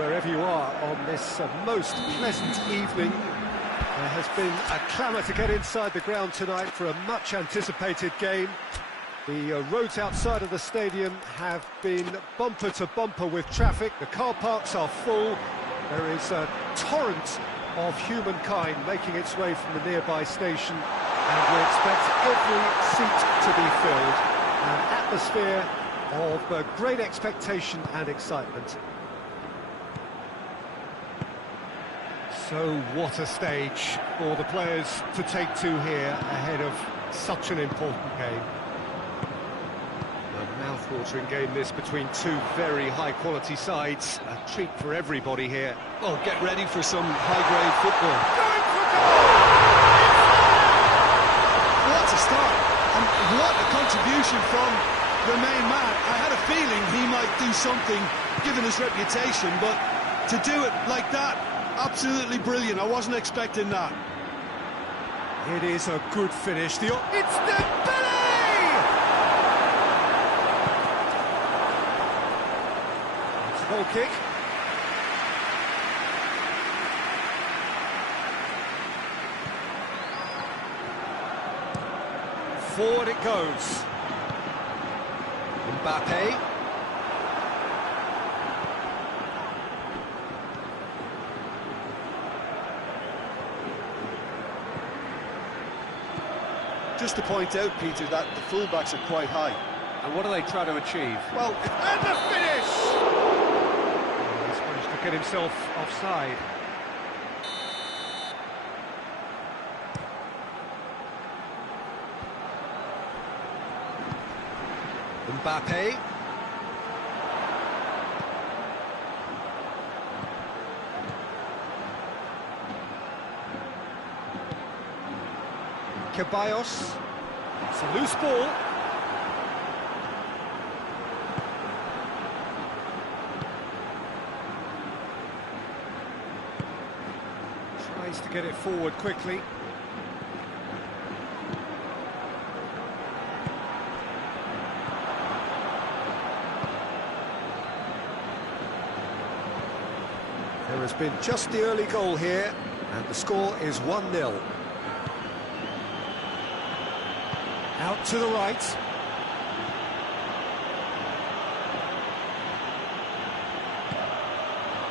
wherever you are on this most pleasant evening. There has been a clamour to get inside the ground tonight for a much-anticipated game. The roads outside of the stadium have been bumper to bumper with traffic. The car parks are full. There is a torrent of humankind making its way from the nearby station, and we expect every seat to be filled. An atmosphere of great expectation and excitement. So what a stage for the players to take to here ahead of such an important game. A mouth-watering game this between two very high-quality sides. A treat for everybody here. Well, get ready for some high-grade football. Going for goal! What a start, and what a contribution from the main man. I had a feeling he might do something, given his reputation, but to do it like that, absolutely brilliant. I wasn't expecting that. It is a good finish. It's Dembele! It's a goal kick. Forward it goes. Mbappe. Just to point out, Peter, that the fullbacks are quite high. And what do they try to achieve? Well, and the finish! He's managed to get himself offside. Mbappe. Ceballos. It's a loose ball. Tries to get it forward quickly. There has been just the early goal here, and the score is 1-0. Out to the right.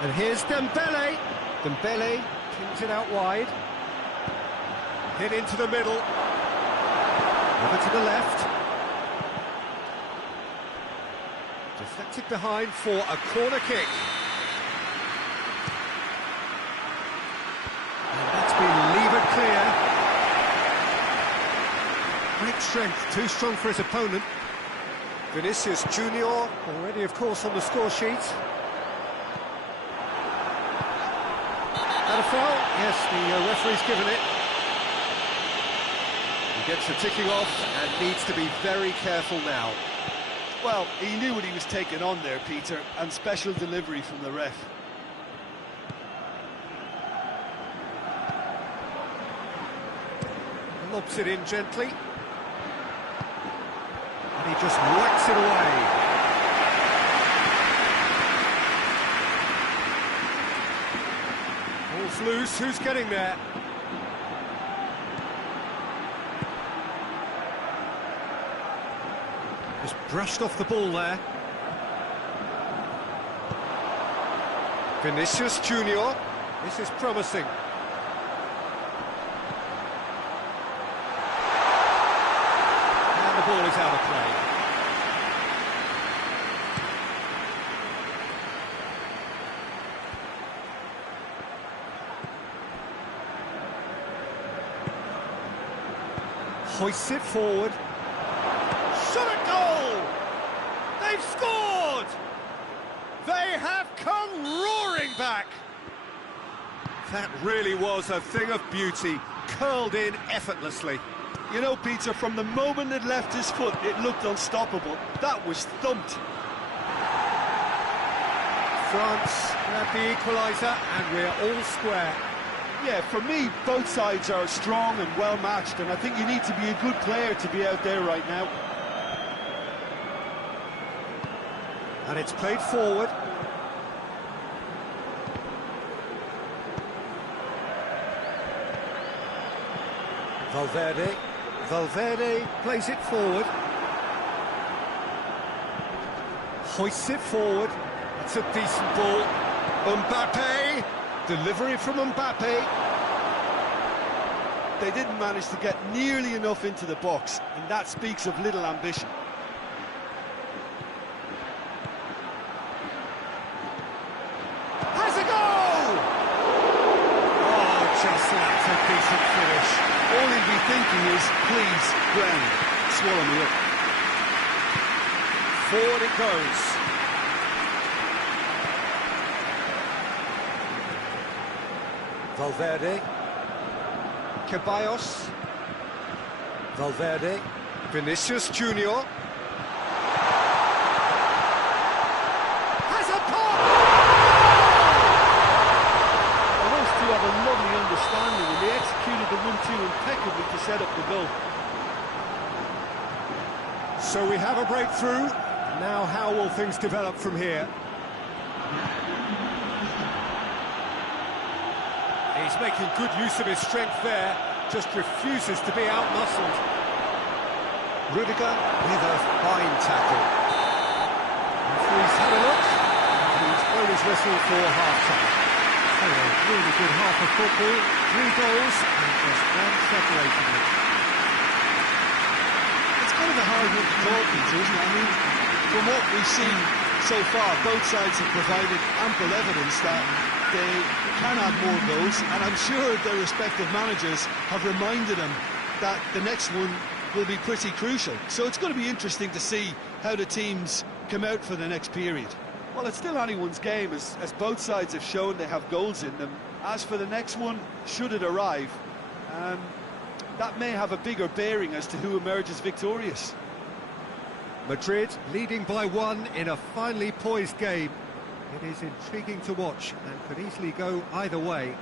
And here's Dembele. Dembele pings it out wide. Hit into the middle. Over to the left. Deflected behind for a corner kick. And that's been levered clear. Great strength, too strong for his opponent. Vinicius Junior, already of course on the score sheet. That a foul? Yes, the referee's given it. He gets the ticking off and needs to be very careful now. Well, he knew what he was taking on there, Peter, and special delivery from the ref. Lobs it in gently. And he just whacks it away. Ball's loose, who's getting there? Just brushed off the ball there. Vinicius Junior, this is promising. Ball is out of play. Hoists it forward. Shot at goal! They've scored! They have come roaring back! That really was a thing of beauty, curled in effortlessly. You know, Peter, from the moment it left his foot, it looked unstoppable. That was thumped. France grab the equaliser, and we're all square. Yeah, for me, both sides are strong and well-matched, and I think you need to be a good player to be out there right now. And it's played forward. Valverde. Valverde plays it forward. Hoists it forward. It's a decent ball. Mbappe. Delivery from Mbappe. They didn't manage to get nearly enough into the box, and that speaks of little ambition. Has a goal! Oh, just that's a decent finish. All he'd be thinking is, please, ground, swallow me up. Forward it goes. Valverde. Ceballos. Valverde. Vinicius Junior. Has a pop! Well, those two have a lovely understanding, and they executed the 1-2 impeccably to set up the goal. So we have a breakthrough. Now how will things develop from here? He's making good use of his strength there, just refuses to be out-muscled. Rudiger with a fine tackle. Referee's had a look, and he's blown his whistle for half-time. So a really good half of football, 3 goals, and just one separating them. It's kind of a hard one to call, Peter, isn't it? I mean, from what we've seen so far, both sides have provided ample evidence that they can add more goals, and I'm sure their respective managers have reminded them that the next one will be pretty crucial. So it's going to be interesting to see how the teams come out for the next period. Well, it's still anyone's game, as both sides have shown they have goals in them. As for the next one, should it arrive, that may have a bigger bearing as to who emerges victorious. Madrid leading by 1 in a finely poised game. It is intriguing to watch and could easily go either way.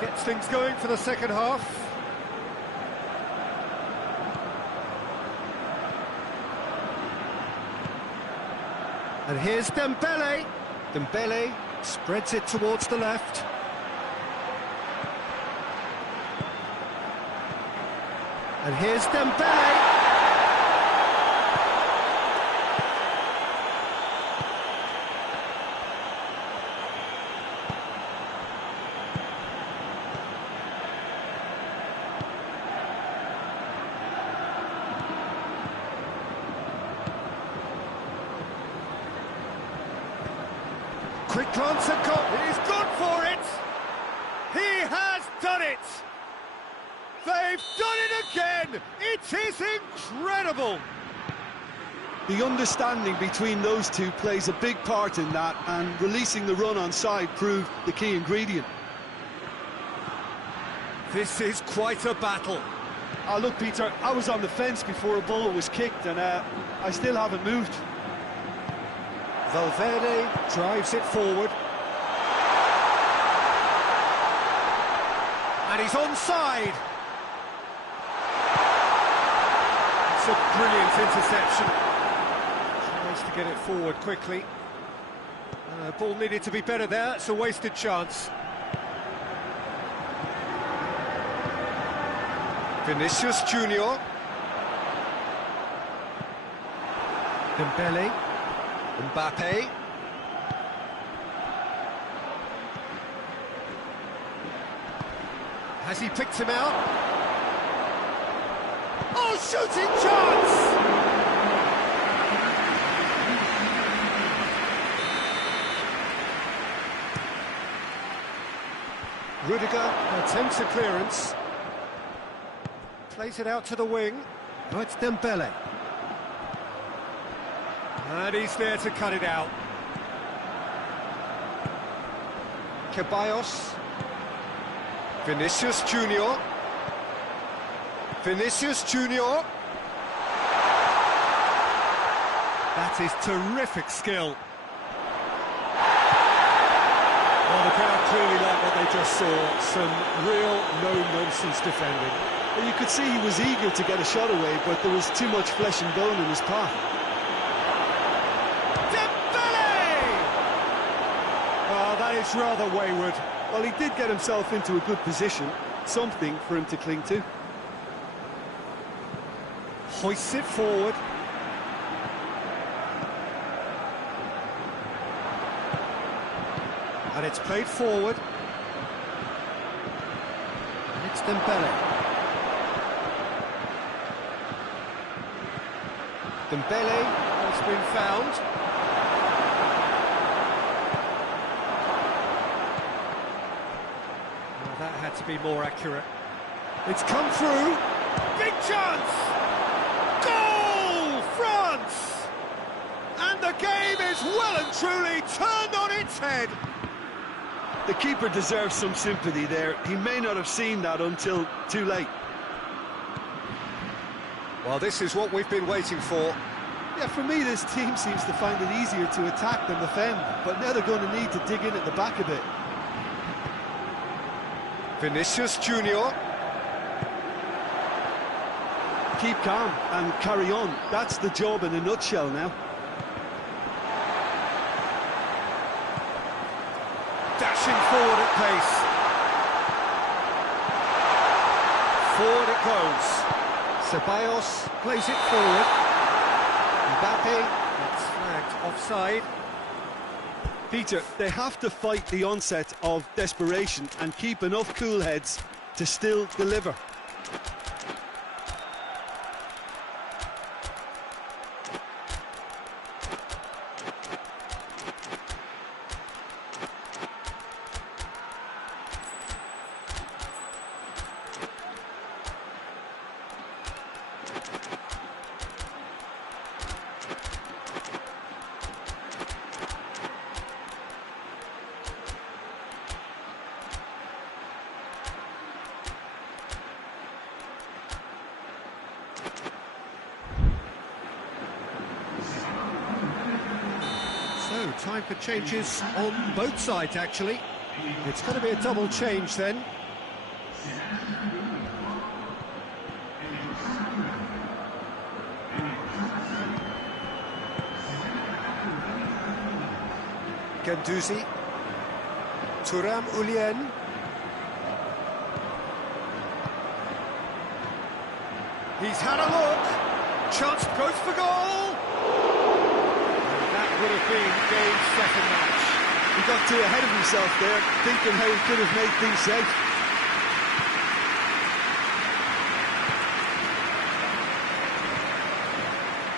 Gets things going for the second half. And here's Dembele. Dembele spreads it towards the left. And here's Dembele. Quick glance at goal. He's gone for it. He has done it. They've done it again. It is incredible. The understanding between those two plays a big part in that, and releasing the run on side proved the key ingredient. This is quite a battle. Oh, look, Peter, I was on the fence before a ball was kicked, and I still haven't moved. Valverde drives it forward. And he's onside. It's a brilliant interception. Tries to get it forward quickly. Ball needed to be better there. It's a wasted chance. Vinicius Junior. Dembele. Mbappe. Has he picked him out? Oh, shooting chance! Rudiger attempts a clearance. Plays it out to the wing. Oh, it's Dembele. And he's there to cut it out. Ceballos. Vinicius Junior. Vinicius Junior. That is terrific skill. Well, the crowd clearly like what they just saw. Some real no-nonsense defending. Well, you could see he was eager to get a shot away, but there was too much flesh and bone in his path. That is rather wayward. Well, he did get himself into a good position, something for him to cling to. Hoists it forward. And it's played forward. It's Dembele. Dembele has been found. That had to be more accurate. It's come through. Big chance! Goal, France! And the game is well and truly turned on its head. The keeper deserves some sympathy there. He may not have seen that until too late. Well, this is what we've been waiting for. Yeah, for me, this team seems to find it easier to attack than defend, but now they're going to need to dig in at the back a bit. Vinicius Junior. Keep calm and carry on. That's the job in a nutshell now. Dashing forward at pace. Forward it goes. Ceballos plays it forward. Mbappe, it's flagged offside. Peter, they have to fight the onset of desperation and keep enough cool heads to still deliver. So, time for changes on both sides, actually. It's going to be a double change then. Guendouzi. Thuram Ulien. He's had a look. Chance goes for goal. And that would have been Game's second match. He got too ahead of himself there, thinking how he could have made things safe.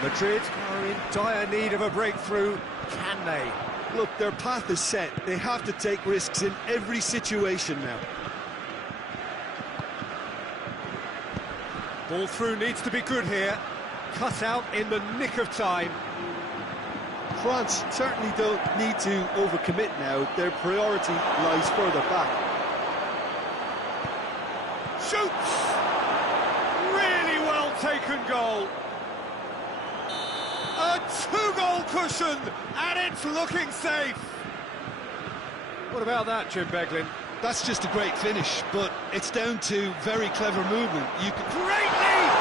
Madrid are in dire need of a breakthrough. Can they? Look, their path is set. They have to take risks in every situation now. Ball through needs to be good here. Cut out in the nick of time. France certainly don't need to overcommit now. Their priority lies further back. Shoots! Really well taken goal. A two-goal cushion, and it's looking safe. What about that, Jim Beglin? That's just a great finish, but it's down to very clever movement. You can... Great lead!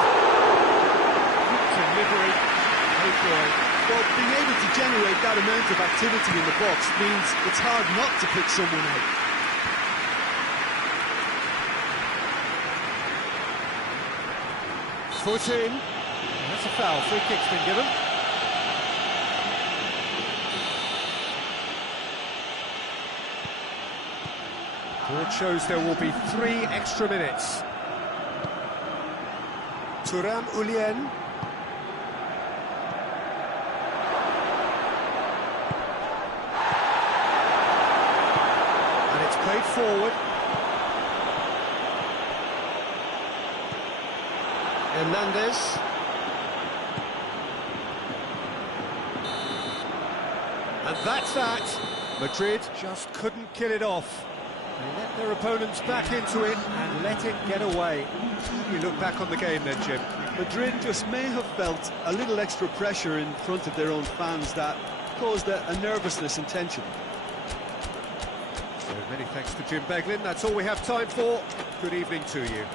Delivery, no joy. Well, being able to generate that amount of activity in the box means it's hard not to pick someone out. Foot in. That's a foul. Free kick's been given. Board shows there will be 3 extra minutes. Thuram Ulien. And it's played forward. Hernandez. And that's that. Madrid just couldn't kill it off. They let their opponents back into it and let it get away. You look back on the game then, Jim. Madrid just may have felt a little extra pressure in front of their own fans that caused a nervousness and tension. So many thanks to Jim Beglin. That's all we have time for. Good evening to you.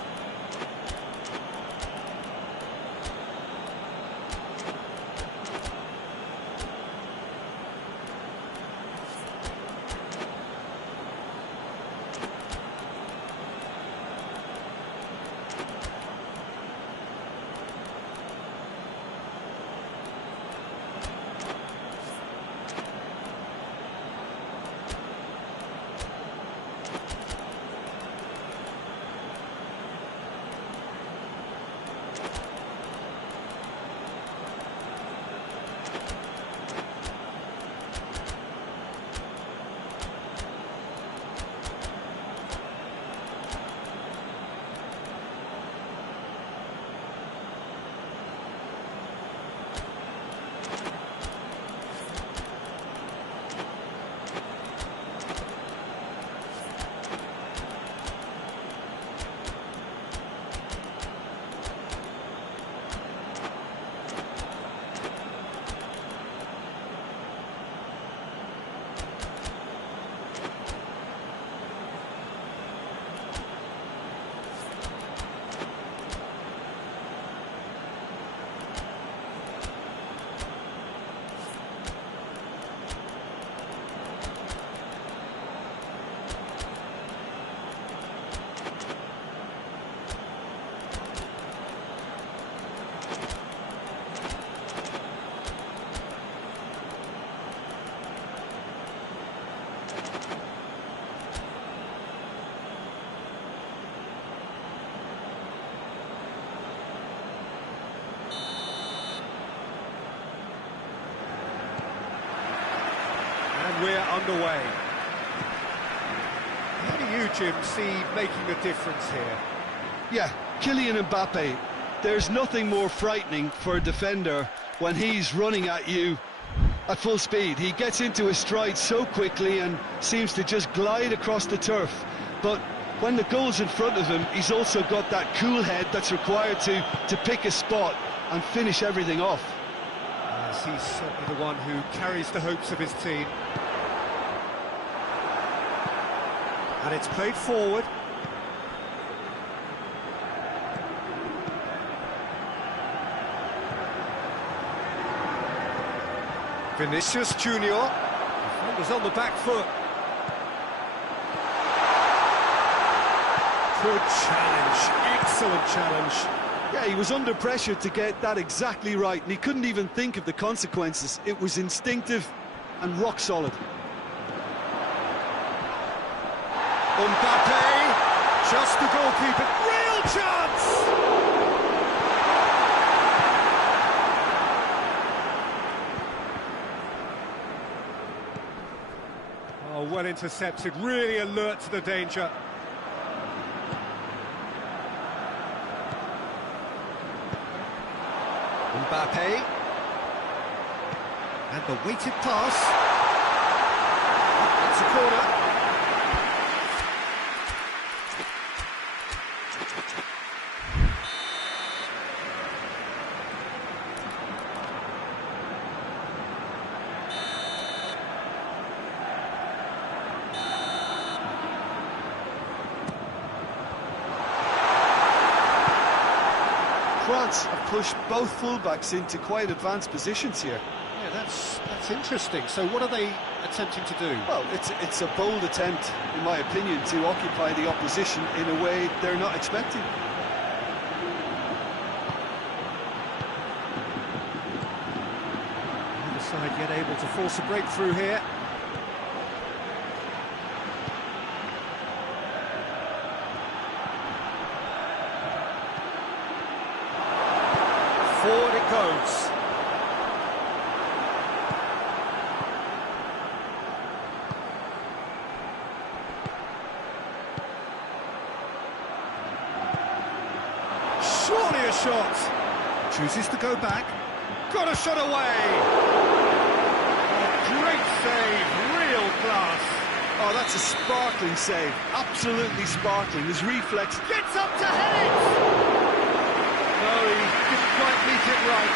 We're underway. How do you, Jim, see making a difference here? Yeah, Kylian Mbappe. There's nothing more frightening for a defender when he's running at you at full speed. He gets into his stride so quickly and seems to just glide across the turf. But when the goal's in front of him, he's also got that cool head that's required to pick a spot and finish everything off. Yes, he's certainly the one who carries the hopes of his team. And it's played forward. Vinicius Junior. Defenders on the back foot. Good challenge, excellent challenge. Yeah, he was under pressure to get that exactly right, and he couldn't even think of the consequences. It was instinctive and rock solid. Mbappe, just the goalkeeper, real chance! Oh, well intercepted, really alert to the danger. Mbappe, and the weighted pass. It's a corner. France have pushed both fullbacks into quite advanced positions here. Yeah, that's interesting. So what are they attempting to do? Well, it's a bold attempt, in my opinion, to occupy the opposition in a way they're not expecting. Neither side yet able to force a breakthrough here. Forward it goes. Surely a shot. Chooses to go back. Got a shot away. A great save, real class. Oh, that's a sparkling save. Absolutely sparkling. His reflex Gets up to head it. No, he didn't quite meet it right.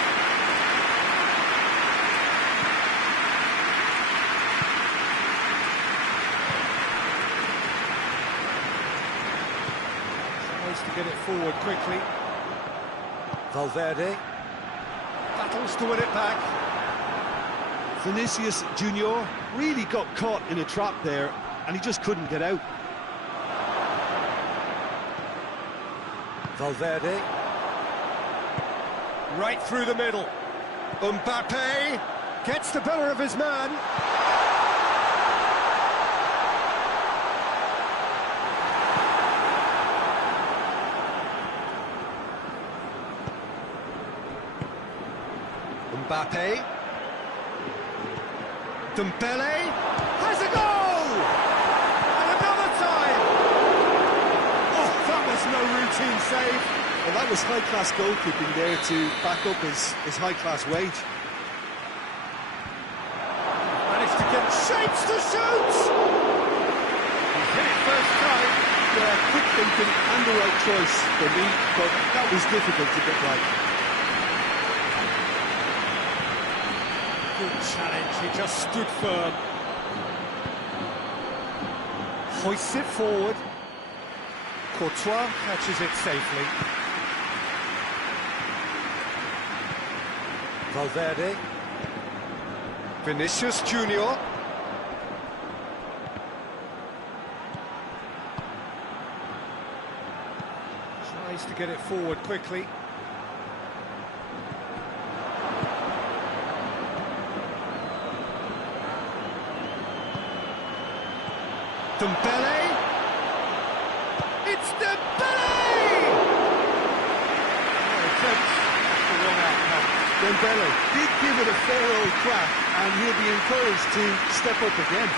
Tries to get it forward quickly. Valverde battles to win it back. Vinicius Junior really got caught in a trap there, and he just couldn't get out. Valverde. Right through the middle. Mbappe gets the better of his man. Mbappe. Dembele has a goal! And another time! Oh, that was no routine save. Well, that was high-class goalkeeping there to back up his high-class wage. Managed to get shapes to shoot! He hit it first time. Yeah, quick thinking and the right choice for me, but that was difficult to get right. Good challenge, he just stood firm. Hoists it forward. Courtois catches it safely. Valverde. Vinicius Junior. Tries to get it forward quickly. Dembele. It's Dembele! The wrong outcome. Dembele did give it a fair old crack, and he'll be encouraged to step up again.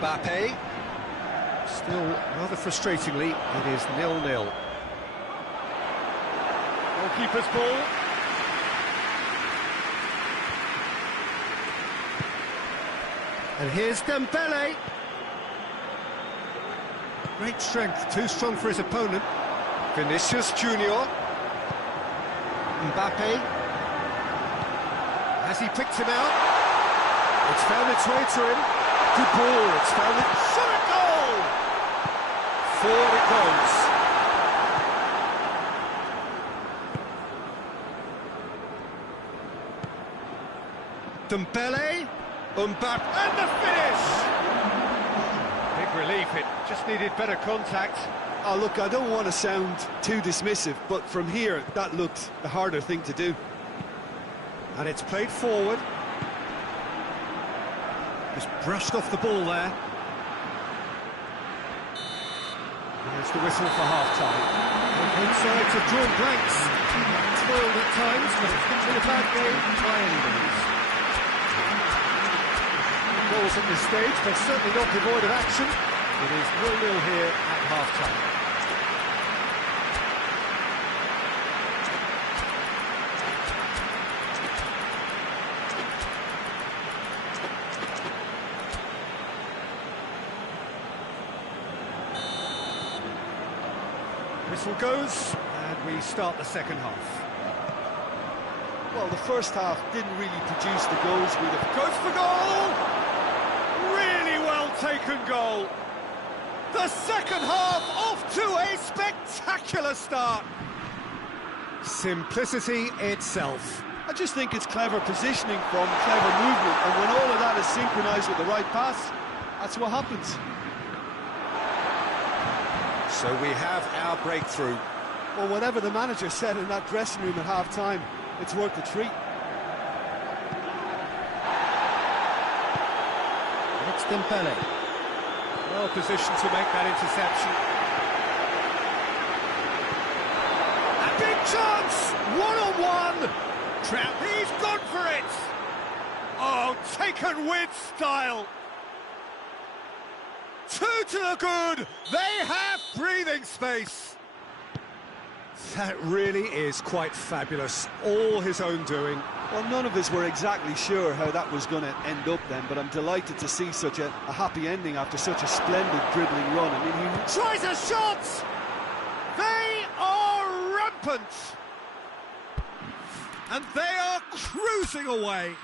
Mbappe. Still, rather frustratingly, it is 0-0. Goalkeeper's ball. And here's Dembele. Great strength, too strong for his opponent. Vinicius Junior. Mbappe. Has he picked him out? It's found its way to him. Good ball, it's found it. Shot a goal! Forward it goes. Dembele, Mbappe, and the finish! Big relief, it just needed better contact. Oh, look, I don't want to sound too dismissive, but from here, that looked the harder thing to do. And it's played forward. Just brushed off the ball there. There's the whistle for half-time. Both sides have drawn blanks. Spoiled at times, but it's been a bad game by any means. Goals at this stage, but certainly not devoid of action. It is 0-0 here at half-time. Whistle goes, and we start the second half. Well, the first half didn't really produce the goals we'd have... Goes for goal! Really well taken goal. The second half off to a spectacular start. Simplicity itself. I just think it's clever positioning from clever movement, and when all of that is synchronised with the right pass, that's what happens. So we have our breakthrough. Well, whatever the manager said in that dressing room at half-time, it's worth the treat. It's Dembele. Well positioned to make that interception. A big chance! One-on-one! Trout, he's gone for it! Oh, taken with style! Two to the good! They have breathing space! That really is quite fabulous. All his own doing. Well, none of us were exactly sure how that was going to end up then, but I'm delighted to see such a happy ending after such a splendid dribbling run. I mean, he tries a shot! They are rampant! And they are cruising away!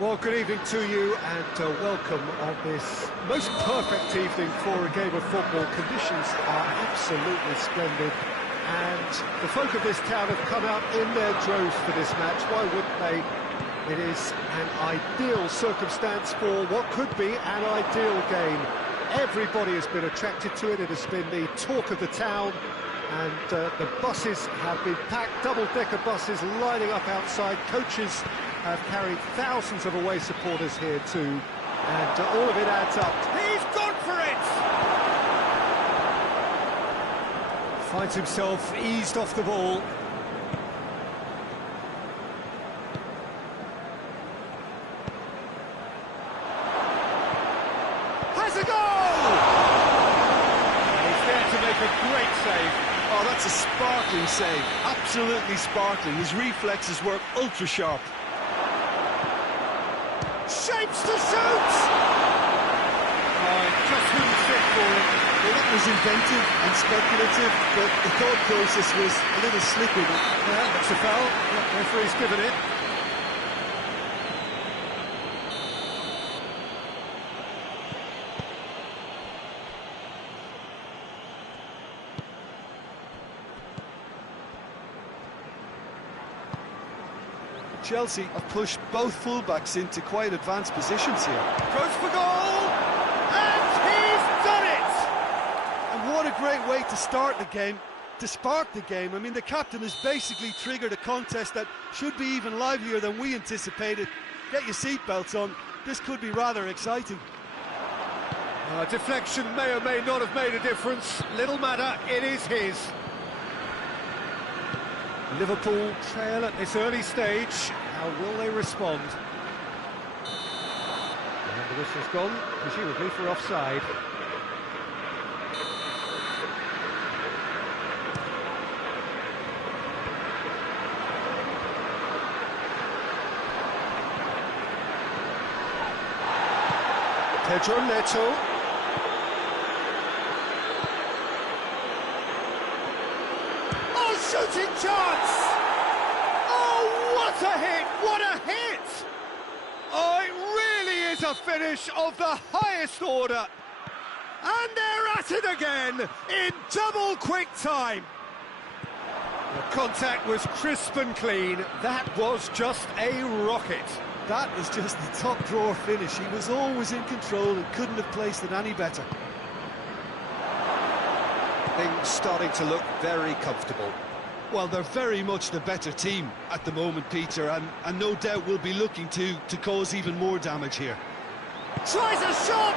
Well, good evening to you and welcome on this most perfect evening for a game of football. Conditions are absolutely splendid and the folk of this town have come out in their droves for this match. Why wouldn't they? It is an ideal circumstance for what could be an ideal game. Everybody has been attracted to it. It has been the talk of the town and the buses have been packed, double-decker buses lining up outside. Coaches have carried thousands of away supporters here too, and all of it adds up. He's gone for it! Finds himself eased off the ball. Has a goal! And he's there to make a great save. Oh, that's a sparkling save. Absolutely sparkling. His reflexes work ultra sharp. Shapes to shoot! Oh, it just wouldn't fit for him. Well, that was inventive and speculative, but the thought process was a little slicker. Yeah, that's a foul. Yeah, referee's given it. Chelsea have pushed both fullbacks into quite advanced positions here. Goes for goal! And he's done it! And what a great way to start the game, to spark the game. I mean, the captain has basically triggered a contest that should be even livelier than we anticipated. Get your seatbelts on, this could be rather exciting. Deflection may or may not have made a difference. Little matter, it is his. Liverpool trail at this early stage. How will they respond? And the whistle's gone, presumably for offside. Pedro Neto. Shooting chance! Oh, what a hit! What a hit! Oh, it really is a finish of the highest order. And they're at it again in double quick time. The contact was crisp and clean. That was just a rocket. That is just the top drawer finish. He was always in control and couldn't have placed it any better. Things starting to look very comfortable. Well, they're very much the better team at the moment, Peter, and no doubt will be looking to cause even more damage here. Tries a shot!